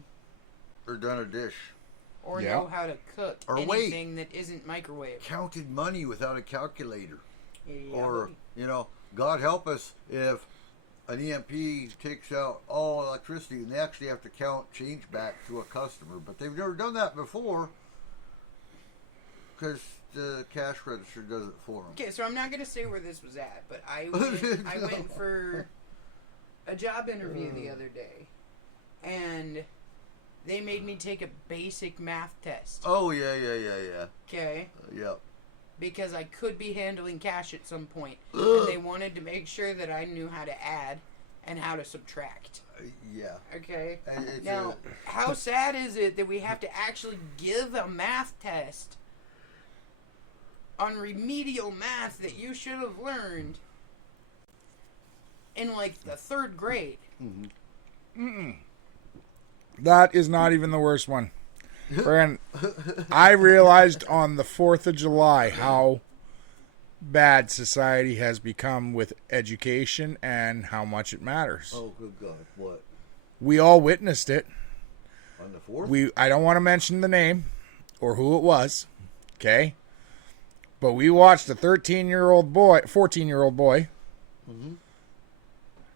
Or done a dish. Or Yeah. know how to cook Or wait. anything that isn't microwave. Counted money without a calculator. Yeah, Or, God help us if an EMP takes out all electricity and they actually have to count change back to a customer. But they've never done that before. because the cash register does it for them. Okay, so I'm not gonna say where this was at, but I went for a job interview the other day, and they made me take a basic math test. Oh, yeah. Okay, Yep. because I could be handling cash at some point, and they wanted to make sure that I knew how to add and how to subtract. Yeah. Okay. And it's Now, how sad is it that we have to actually give a math test on remedial math that you should have learned in like the 3rd grade? That is not even the worst one. Friend, I realized on the 4th of July how bad society has become with education and how much it matters. Oh, good God. What? We all witnessed it. On the 4th? I don't want to mention the name or who it was, okay? But we watched a 14-year-old boy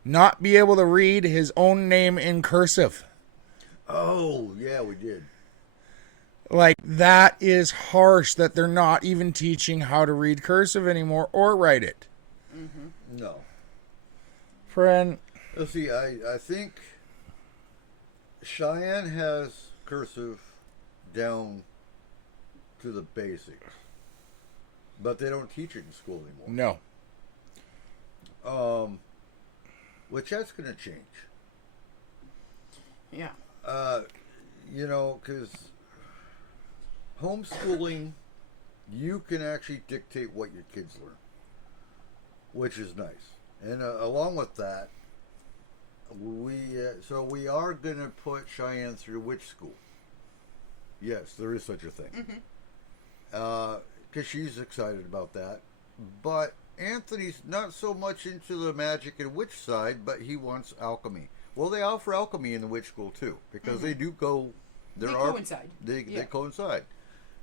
not be able to read his own name in cursive. Oh, yeah, we did. Like, that is harsh that they're not even teaching how to read cursive anymore or write it. No. Friend, Let's see, I think Cheyenne has cursive down to the basics. But they don't teach it in school anymore. no. Which that's going to change. Yeah. You know, because homeschooling, you can actually dictate what your kids learn, which is nice. And along with that, we are going to put Cheyenne through which school? Yes, there is such a thing. Because she's excited about that. But Anthony's not so much into the magic and witch side, but he wants alchemy. Well, they offer alchemy in the witch school too, because they do go. They coincide. They coincide.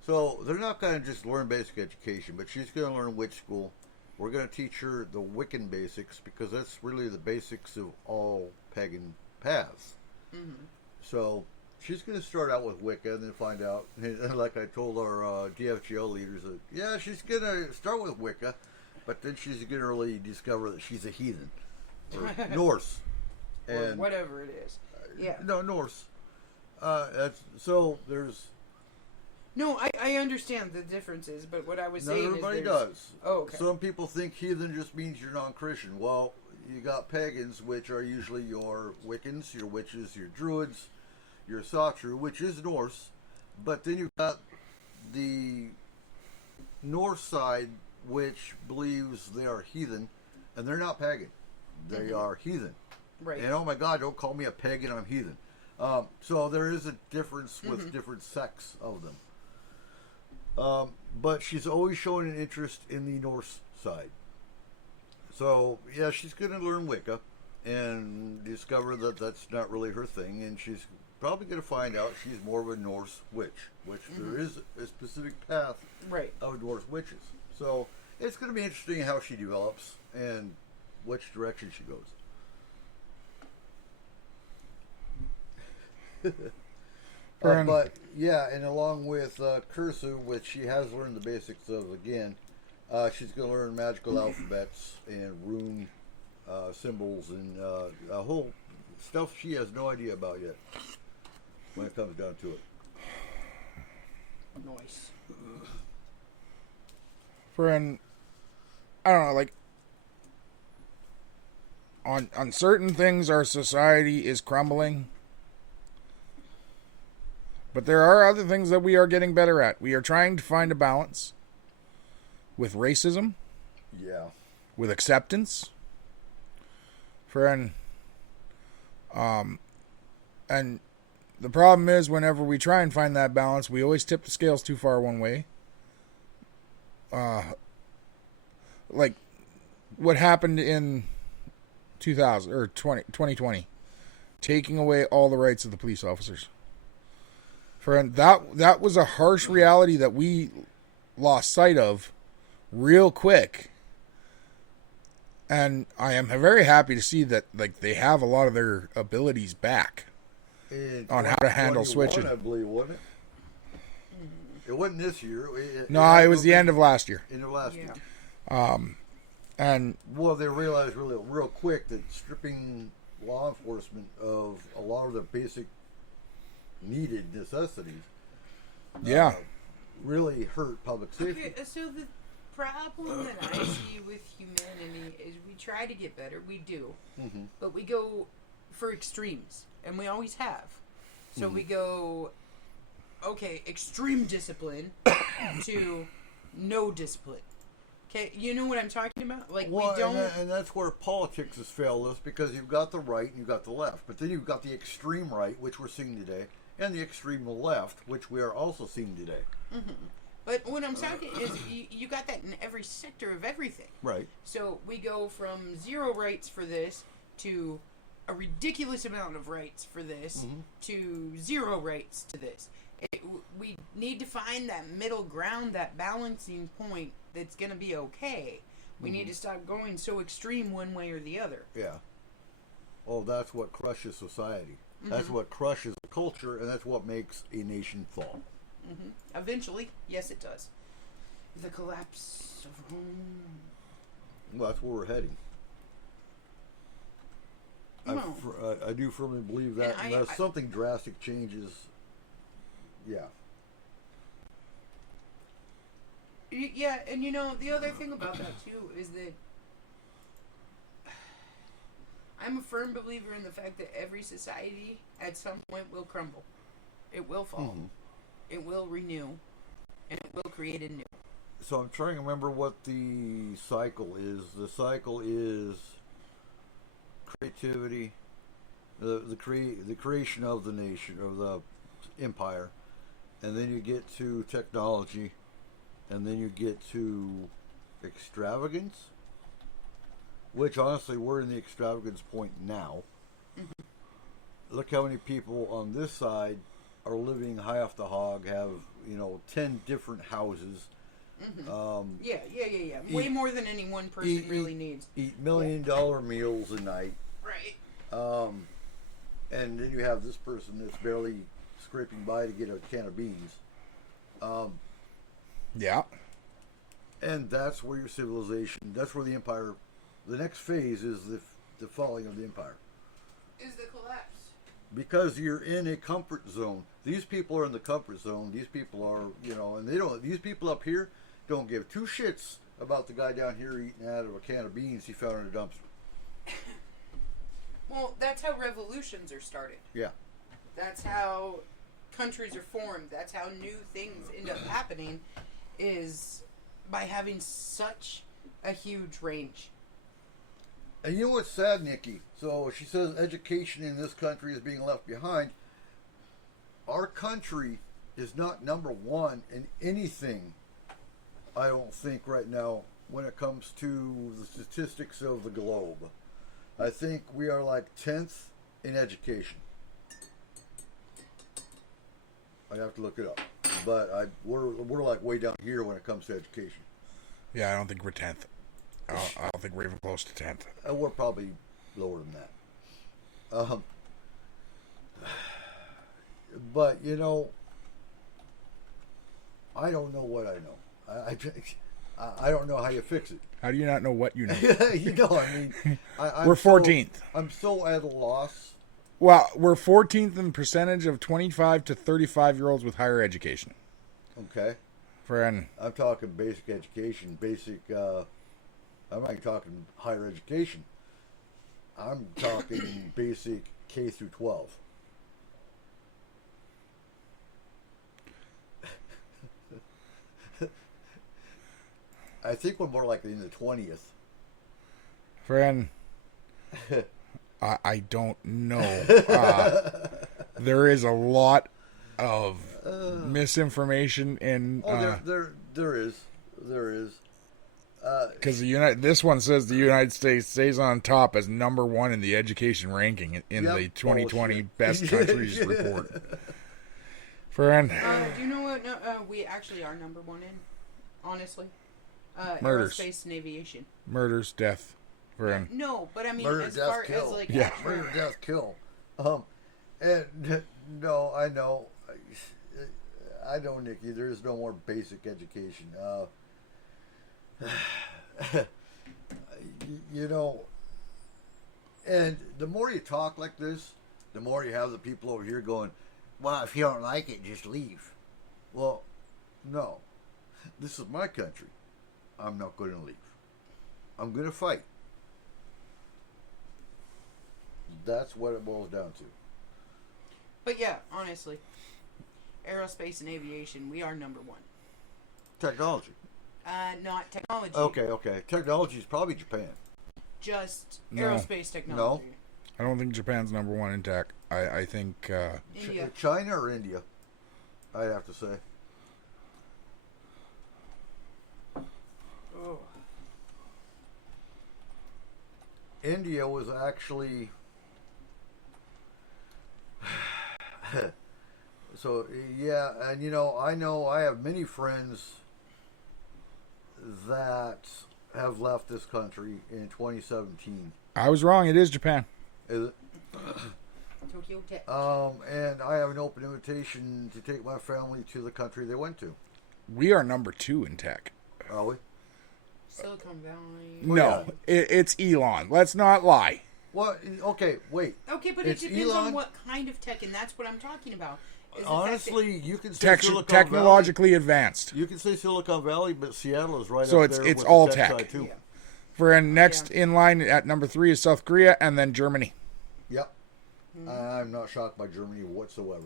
So they're not going to just learn basic education, but she's going to learn witch school. We're going to teach her the Wiccan basics, because that's really the basics of all pagan paths. So she's going to start out with Wicca and then find out, and like I told our DFGL leaders, that, yeah, she's going to start with Wicca, but then she's going to really discover that she's a heathen, or Norse. Or whatever it is. Yeah. No, Norse. So there's... No, I understand the differences, but what I was Not saying everybody is does. Oh, okay. Some people think heathen just means you're non-Christian. Well, you got pagans, which are usually your Wiccans, your witches, your druids, your Satru, which is Norse. But then you've got the Norse side, which believes they are heathen, and they're not pagan. They are heathen. Right. And oh my God, don't call me a pagan, I'm heathen. So there is a difference with different sects of them. But she's always shown an interest in the Norse side. So, yeah, she's going to learn Wicca and discover that that's not really her thing. And she's probably going to find out she's more of a Norse witch, which there is a specific path of Norse witches. So it's going to be interesting how she develops and which direction she goes. But yeah, and along with Kursu, which she has learned the basics of again, she's going to learn magical alphabets and rune symbols and a whole stuff she has no idea about yet when it comes down to it. Nice. Friend, I don't know, like, on certain things our society is crumbling. But there are other things that we are getting better at. We are trying to find a balance with racism, with acceptance, friend. And the problem is, whenever we try and find that balance, we always tip the scales too far one way. Like what happened in 2020, taking away all the rights of the police officers. Friend, that was a harsh reality that we lost sight of real quick. And I am very happy to see that, like, they have a lot of their abilities back In on how to handle switching. I believe, wasn't it? It wasn't this year. No, it was the end of last year. End of last Yeah. year. And Well, they realized real quick that stripping law enforcement of a lot of their basic needed necessities yeah, really hurt public safety. Okay, so the problem that I see with humanity is we try to get better. We do. But we go for extremes. And we always have. So we go, okay, extreme discipline to no discipline. Okay, you know what I'm talking about? Like, Well, we don't... and that's where politics has failed us, because you've got the right and you've got the left. But then you've got the extreme right, which we're seeing today, and the extreme left, which we are also seeing today. But what I'm talking is you got that in every sector of everything. Right. So we go from 0 rights for this to a ridiculous amount of rights for this to 0 rights to this. We need to find that middle ground, that balancing point that's going to be okay. We need to stop going so extreme one way or the other. Yeah. Oh, that's what crushes society. That's what crushes the culture, and that's what makes a nation fall. Eventually, yes, it does. The collapse of Rome. Well, that's where we're heading. Well, I do firmly believe that And unless something drastic changes, yeah. Yeah, and you know, the other thing about that too is that I'm a firm believer in the fact that every society at some point will crumble. It will fall. It will renew. And it will create a new. So I'm trying to remember what the cycle is. The cycle is creativity, the creation of the nation, of the empire, and then you get to technology, and then you get to extravagance, which honestly we're in the extravagance point now. Look how many people on this side are living high off the hog, have 10 different houses. Yeah. Way more than any one person really needs. Eat $1 million meals a night. Right. And then you have this person that's barely scraping by to get a can of beans. yeah. And that's where your civilization, that's where the empire, the next phase is the falling of the empire. Is the collapse. Because you're in a comfort zone. These people are in the comfort zone. These people are, and they don't, these people up here don't give 2 shits about the guy down here eating out of a can of beans he found in a dumpster. Well, that's how revolutions are started. Yeah. That's how countries are formed. That's how new things end up happening, is by having such a huge range. And you know what's sad, Nikki? So she says education in this country is being left behind. Our country is not number 1 in anything, I don't think, right now when it comes to the statistics of the globe. I think we are like 10th in education. I have to look it up. But we're like way down here when it comes to education. Yeah, I don't think we're 10th. I don't think we're even close to 10th. We're probably lower than that. But I don't know what I know. I don't know how you fix it. How do you not know what you know? I'm We're 14th. I'm so at a loss. Well, we're 14th in percentage of 25 to 35-year-olds with higher education. Okay. Friend. I'm talking basic education, I'm not talking higher education. I'm talking basic K through 12. I think we're more likely in the 20th. Friend, I don't know. There is a lot of misinformation in. There is. Because this one says the United States stays on top as number 1 in the education ranking in the 2020 Best Countries report. Friend, Do you know what? No, we actually are number 1 in. Honestly, Murders. aerospace and aviation. murders, death. Friend. No, but I mean, Murder, as death, far kill. as like Yeah. actual, Murder, death, kill. And no, I know. I know, Nikki. There's no more basic education. You know, and the more you talk like this, the more you have the people over here going, well, if you don't like it, just leave. Well, no. This is my country. I'm not going to leave. I'm going to fight. That's what it boils down to. But yeah, honestly, aerospace and aviation, we are number one. Technology. Not technology. Okay. Technology is probably Japan. Just No. aerospace technology. I don't think Japan's number one in tech. I think India. China or India, I'd have to say. Oh. India was actually so yeah, and you know I have many friends that have left this country in 2017. I was wrong. It is Japan. Is it? Tokyo Tech. And I have an open invitation to take my family to the country they went to. We are number 2 in tech. Are we? Silicon Valley. No, it's Elon. Let's not lie. Well, okay, wait. Okay, but it It's depends Elon. on what kind of tech, and that's what I'm talking about. Is the fact Honestly, you can say Silicon Technologically advanced. Valley. You can say Silicon Valley, but Seattle is right So up it's- there it's with all the tech tech. side, too. Yeah. For next in line at number 3 is South Korea, and then Germany. Yep. I'm not shocked by Germany whatsoever.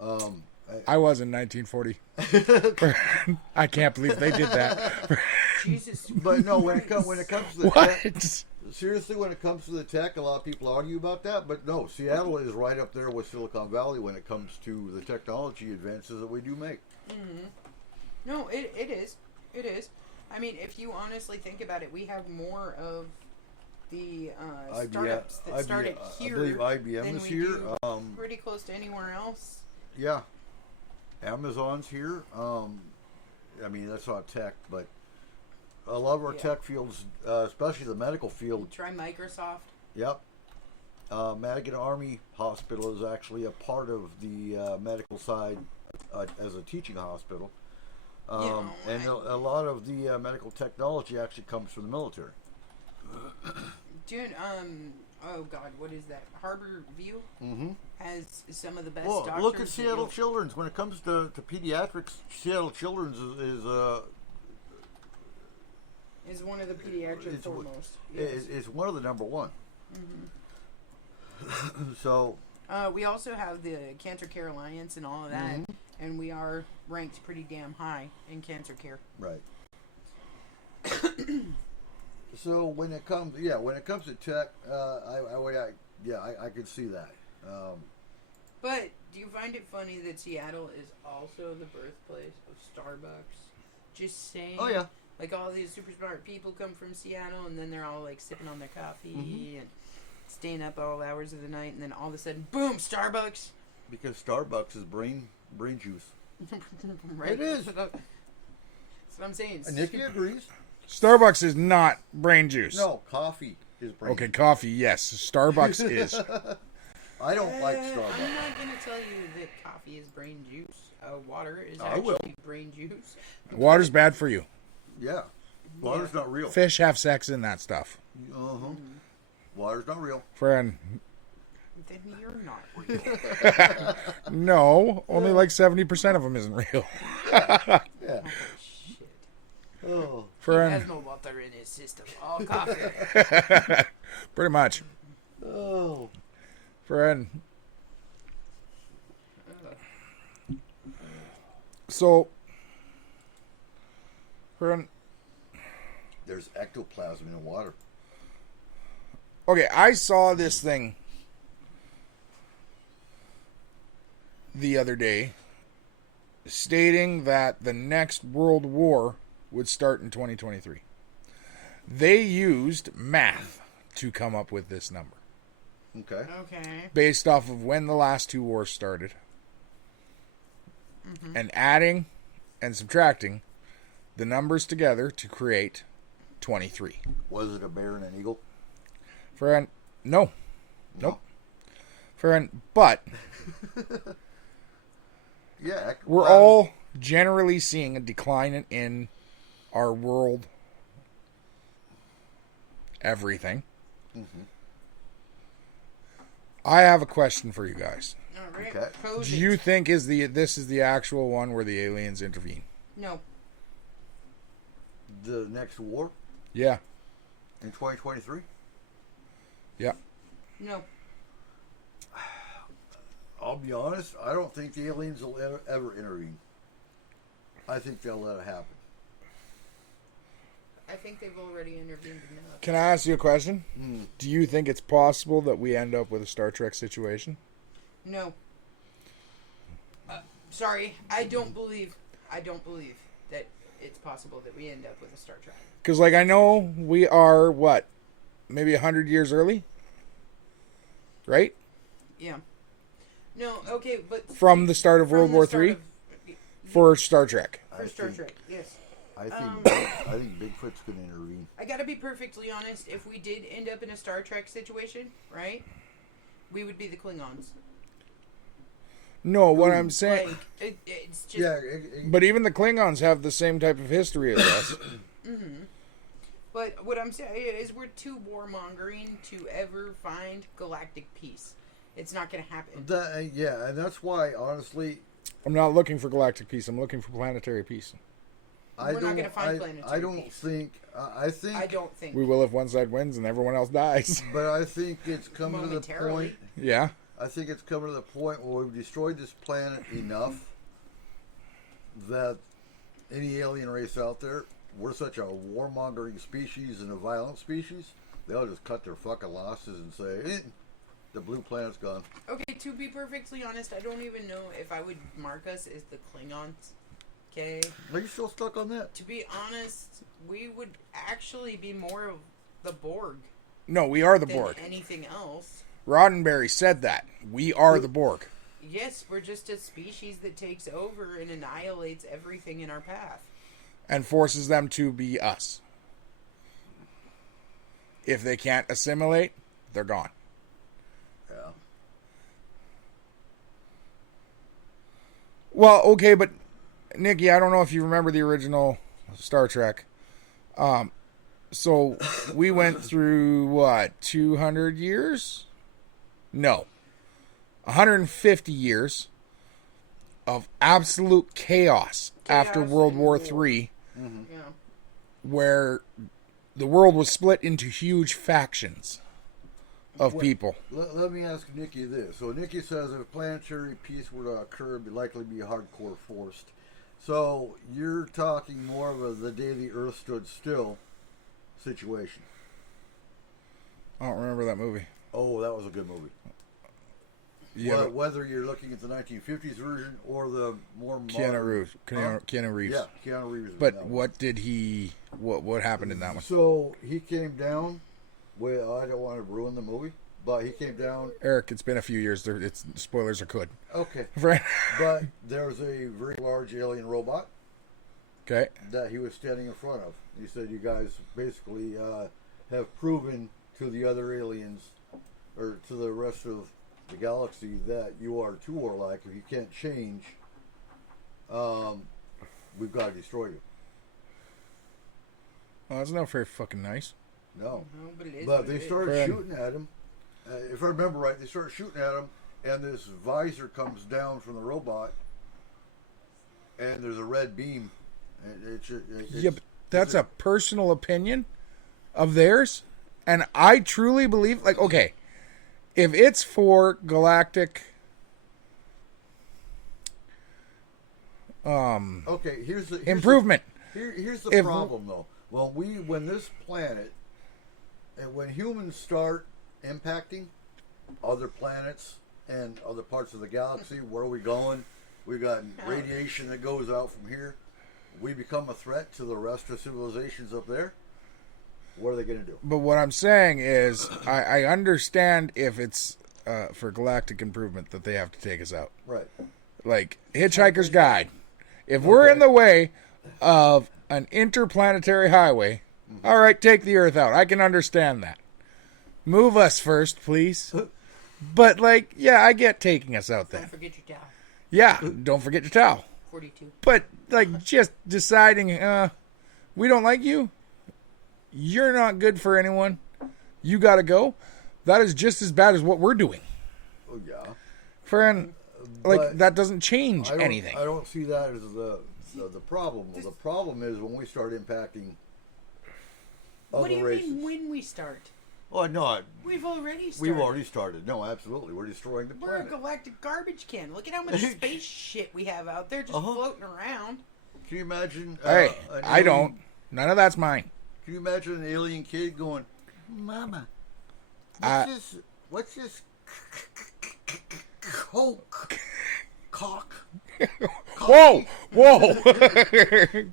I was in 1940. I can't believe they did that. Jesus. But no, when it comes to the What? tech, seriously, when it comes to the tech, a lot of people argue about that. But no, Seattle is right up there with Silicon Valley when it comes to the technology advances that we do make. No, it is. It is. I mean, if you honestly think about it, we have more of the startups that started here. I believe IBM than is we here. do pretty close to anywhere else. Yeah, Amazon's here. I mean, that's not tech, but a lot of our Yeah. tech fields, especially the medical field. Try Microsoft. Yep. Madigan Army Hospital is actually a part of the medical side as a teaching hospital. And a lot of the medical technology actually comes from the military. Dude, oh God, what is that? Harbor View has some of the best Well, doctors. look at that Seattle you'll- Children's. When it comes to pediatrics, Seattle Children's is one of the pediatric It's- foremost. is one of the number one. So We also have the Cancer Care Alliance and all of that, and we are ranked pretty damn high in cancer care. right. So when it comes to tech, I could see that. But do you find it funny that Seattle is also the birthplace of Starbucks? Just saying. Oh yeah. Like all these super smart people come from Seattle, and then they're all like sipping on their coffee and staying up all hours of the night, and then all of a sudden, boom, Starbucks. Because Starbucks is brain juice. Right? It is. That's what I'm saying. And Nikki agrees. Starbucks is not brain juice. No, coffee is brain Okay, juice. coffee, yes. Starbucks is. I don't like I'm Starbucks. not going to tell you that coffee is brain juice. Water is I will. actually brain juice. Water's bad for you. Yeah. Water's not real. Fish have sex in that stuff. Water's not real. Friend, Then you're not real. no. Only like 70% of them isn't real. Yeah. Shit. Oh. He Friend, has no water in his system. All coffee. pretty much. Oh. Friend. So, friend, There's ectoplasm in water. okay, I saw this thing the other day stating that the next world war would start in 2023. They used math to come up with this number Okay. Okay. based off of when the last 2 wars started. And adding and subtracting the numbers together to create 23. Was it a bear and an eagle? Friend, no. Nope. Friend, but Yeah. We're all generally seeing a decline in our world, everything. I have a question for you guys. All right. Okay. Pose Do it. you think this is the actual one where the aliens intervene? No. The next war Yeah. in 2023? Yeah. No. I'll be honest, I don't think the aliens will ever intervene. I think they'll let it happen. I think they've already intervened enough. Can I ask you a question? Do you think it's possible that we end up with a Star Trek situation? No. Sorry, I don't believe that it's possible that we end up with a Star Trek. Because, like, I know we are, what, maybe 100 years early? Right? Yeah. No, okay, but From the start of from World the War start III of- for Star Trek. for Star Trek, yes. I think Bigfoot's going to intervene. I gotta be perfectly honest. If we did end up in a Star Trek situation, right, we would be the Klingons. No, what I'm saying... Like, it's just. Yeah, But even the Klingons have the same type of history as us. But what I'm saying is, we're too warmongering to ever find galactic peace. It's not gonna happen. yeah, and that's why, honestly, I'm not looking for galactic peace. I'm looking for planetary peace. We're not gonna find planetary I don't peace. think. I think. I don't think. We will if one side wins and everyone else dies. But I think it's coming to the Momentarily. point. Yeah. I think it's coming to the point where we've destroyed this planet enough that any alien race out there, we're such a warmongering species and a violent species, they'll just cut their fucking losses and say, the blue planet's gone. Okay, to be perfectly honest, I don't even know if I would mark us as the Klingons. Okay. Are you still stuck on that? To be honest, we would actually be more of the Borg No, we are the than Borg. anything else. Roddenberry said that. We are the Borg. Yes, we're just a species that takes over and annihilates everything in our path. And forces them to be us. If they can't assimilate, they're gone. Yeah. Well, okay, but Nikki, I don't know if you remember the original Star Trek. So we went through what, 200 years? No, 150 years of absolute chaos after Chaos World and War war. III, Yeah. where the world was split into huge factions of people. Let me ask Nikki this. So Nikki says if planetary peace were to occur, it'd likely be hardcore forced. So you're talking more of a the day the Earth stood still situation. I don't remember that movie. Oh, that was a good movie. Yeah, but Whether you're looking at the 1950s version or the more modern, Keanu Reeves. Huh? Keanu Reeves. Yeah, Keanu Reeves. was in But that one. what did he? What happened in that one? So he came down. Well, I don't want to ruin the movie, but he came down. Eric, it's been a few years. It's spoilers are good. Okay, Right. but there was a very large alien robot Okay. that he was standing in front of. He said, "You guys basically have proven to the other aliens, or to the rest of the galaxy, that you are too warlike. If you can't change, we've got to destroy you." Well, that's not very fucking nice. No, No, but it is. but what they it is. started Fred. shooting at him. If I remember right, they started shooting at him, and this visor comes down from the robot, and there's a red beam. Yeah, but that's a personal opinion of theirs, and I truly believe, like, okay, if it's for galactic, okay. Here's the improvement. Here's the If- problem, though. When this planet, and when humans start impacting other planets and other parts of the galaxy, where are we going? We got radiation that goes out from here. We become a threat to the rest of civilizations up there. What are they going to do? But what I'm saying is, I understand if it's for galactic improvement that they have to take us out. Right. Like Hitchhiker's Guide. If we're in the way of an interplanetary highway, all right, take the Earth out. I can understand that. Move us first, please. But, like, yeah, I get taking us out Don't then. forget your dad. Yeah, don't forget your towel. 42. But, like, just deciding, we don't like you. You're not good for anyone. You got to go. That is just as bad as what we're doing. Oh, yeah. Friend, like, But that doesn't change I don't, anything. I don't see that as the problem. The problem is when we start impacting What do other you races. mean when we start? Oh, no, We've already started. we've already started. No, absolutely. We're destroying the We're a planet. galactic garbage can. Look at how much space shit we have out there just Uh-huh. floating around. Can you imagine? Hey, an I alien- don't. None of that's mine. Can you imagine an alien kid going, "Mama, Uh, what's this coke cock Whoa! Whoa!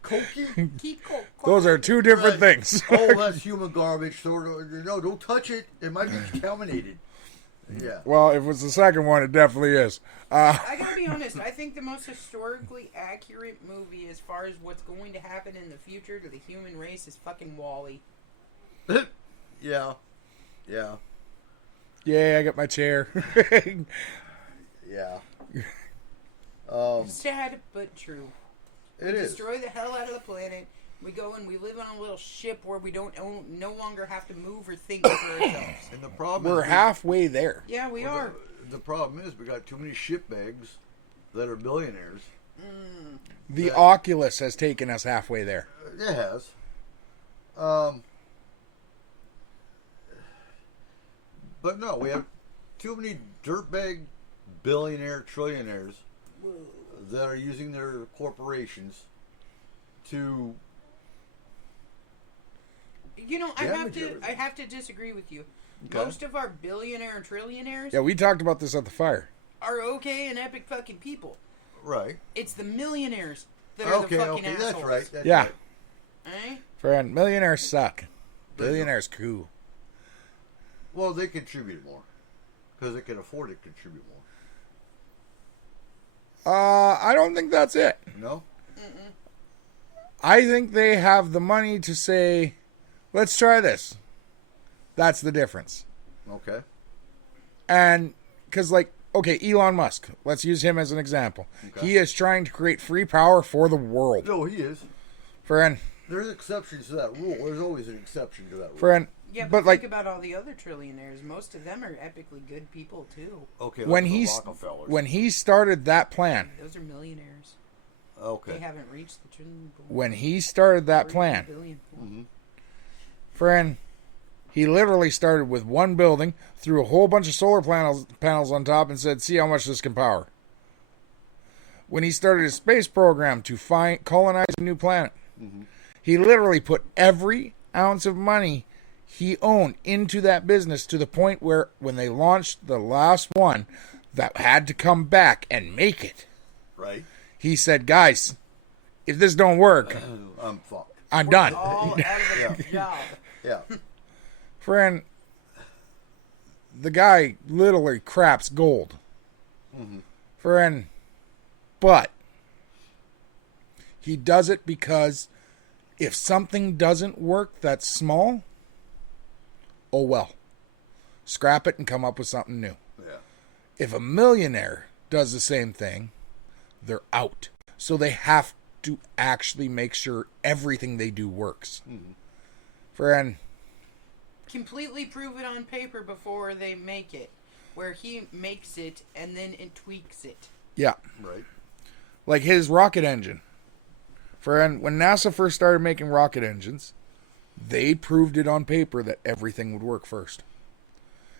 cokey?" Kiko. Those are two different Right. things. Oh, that's human garbage. Sort of. No, don't touch it. It might be contaminated. Yeah. Well, if it's the second one, it definitely is. I gotta be honest, I think the most historically accurate movie as far as what's going to happen in the future to the human race is fucking Wall-E. Yeah. Yeah. Yeah, I got my chair. Yeah. Sad but true. It is. Destroy the hell out of the planet. We go and we live on a little ship where we no longer have to move or think for ourselves. And the problem We're is halfway there. Yeah, we are. The problem is we got too many shitbags that are billionaires. The Yeah. Oculus has taken us halfway there. It has. But no, we have too many dirtbag billionaire trillionaires that are using their corporations to. You know, Damage everything. I have to disagree with you. Okay. Most of our billionaire and trillionaires Yeah, we talked about this at the fire. are okay and epic fucking people. Right. It's the millionaires that are Okay, the fucking okay, assholes. that's right. That's Yeah. right. Eh? Friend, millionaires suck. Billionaires cool. Well, they contribute more because they can afford to contribute more. I don't think that's it. No. I think they have the money to say, let's try this. That's the difference. Okay. And because, like, okay, Elon Musk, let's use him as an example. Okay. He is trying to create free power for the world. No, he is. Friend, There's exceptions to that rule. There's always an exception to that rule. friend. Yeah, but but like, think about all the other trillionaires. Most of them are epically good people too. Okay. when like the he's Rockefellers. when he started that plan, Those are millionaires. Okay. They haven't reached the trillion. when he started that or even plan, billion. friend, he literally started with one building, threw a whole bunch of solar panels on top, and said, "See how much this can power." When he started his space program to colonize a new planet, he literally put every ounce of money he owned into that business to the point where when they launched the last one that had to come back and make it, Right. he said, "Guys, if this don't work, I'm fucked. I'm done." All out of the job. Yeah. Friend, the guy literally craps gold. Friend, but he does it because if something doesn't work that's small, oh well. Scrap it and come up with something new. Yeah. If a millionaire does the same thing, they're out. So they have to actually make sure everything they do works. Friend, Completely prove it on paper before they make it. Where he makes it and then it tweaks it. yeah. Right. Like his rocket engine. Friend, when NASA first started making rocket engines, they proved it on paper that everything would work first.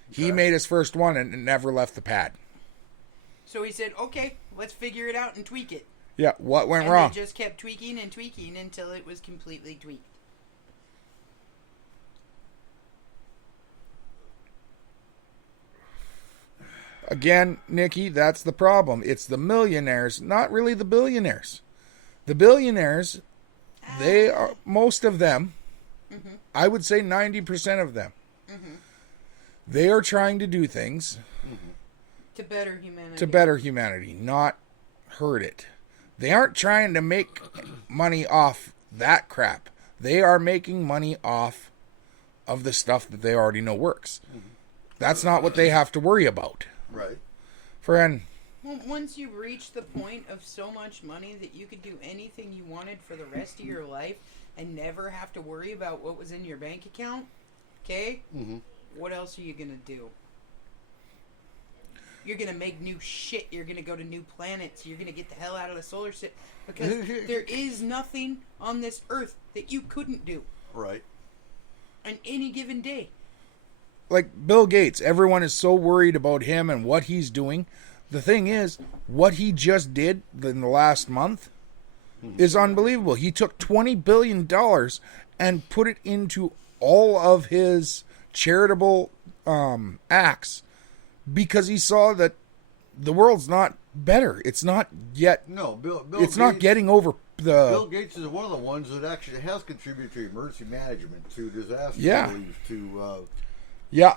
He made his first one and it never left the pad. So he said, okay, let's figure it out and tweak it. Yeah, what went And wrong? they just kept tweaking and tweaking until it was completely tweaked. Again, Nikki, that's the problem. It's the millionaires, not really the billionaires. The billionaires, they are, most of them, I would say 90% of them, they are trying to do things To better humanity. to better humanity, not hurt it. They aren't trying to make money off that crap. They are making money off of the stuff that they already know works. That's not what they have to worry about. Right. Friend, Well, once you reach the point of so much money that you could do anything you wanted for the rest of your life and never have to worry about what was in your bank account, okay? Mm-hmm. What else are you gonna do? You're gonna make new shit. You're gonna go to new planets. You're gonna get the hell out of the solar system because there is nothing on this earth that you couldn't do Right. on any given day. Like Bill Gates, everyone is so worried about him and what he's doing. The thing is, what he just did in the last month is unbelievable. He took $20 billion and put it into all of his charitable acts because he saw that the world's not better. It's not yet. No, Bill It's not getting over Bill the. Gates is one of the ones that actually has contributed to emergency management, to disaster Yeah. relief, to Yeah.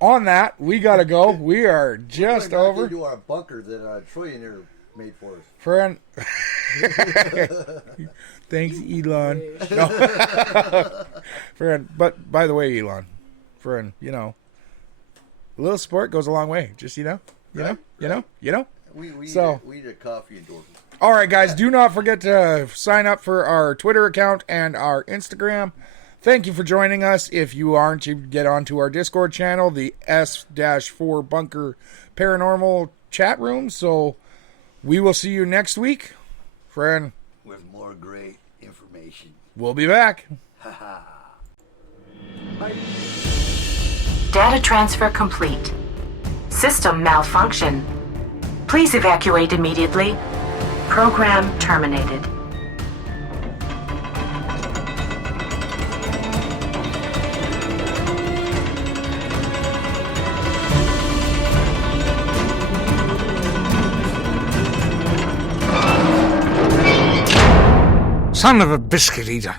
On that, we gotta go. We are just going back over. into our bunker that Trillionaire made for us. Friend. Thanks, Elon. No. Friend, but by the way, Elon, friend, you know, a little support goes a long way. Just you know. We So- need a coffee endorsement. All right, guys, do not forget to sign up for our Twitter account and our Instagram. Thank you for joining us. If you aren't, you get onto our Discord channel, the S-4 Bunker Paranormal chat room. So we will see you next week. Friend, With more great information. we'll be back. Data transfer complete. System malfunction. Please evacuate immediately. Program terminated. Son of a biscuit eater.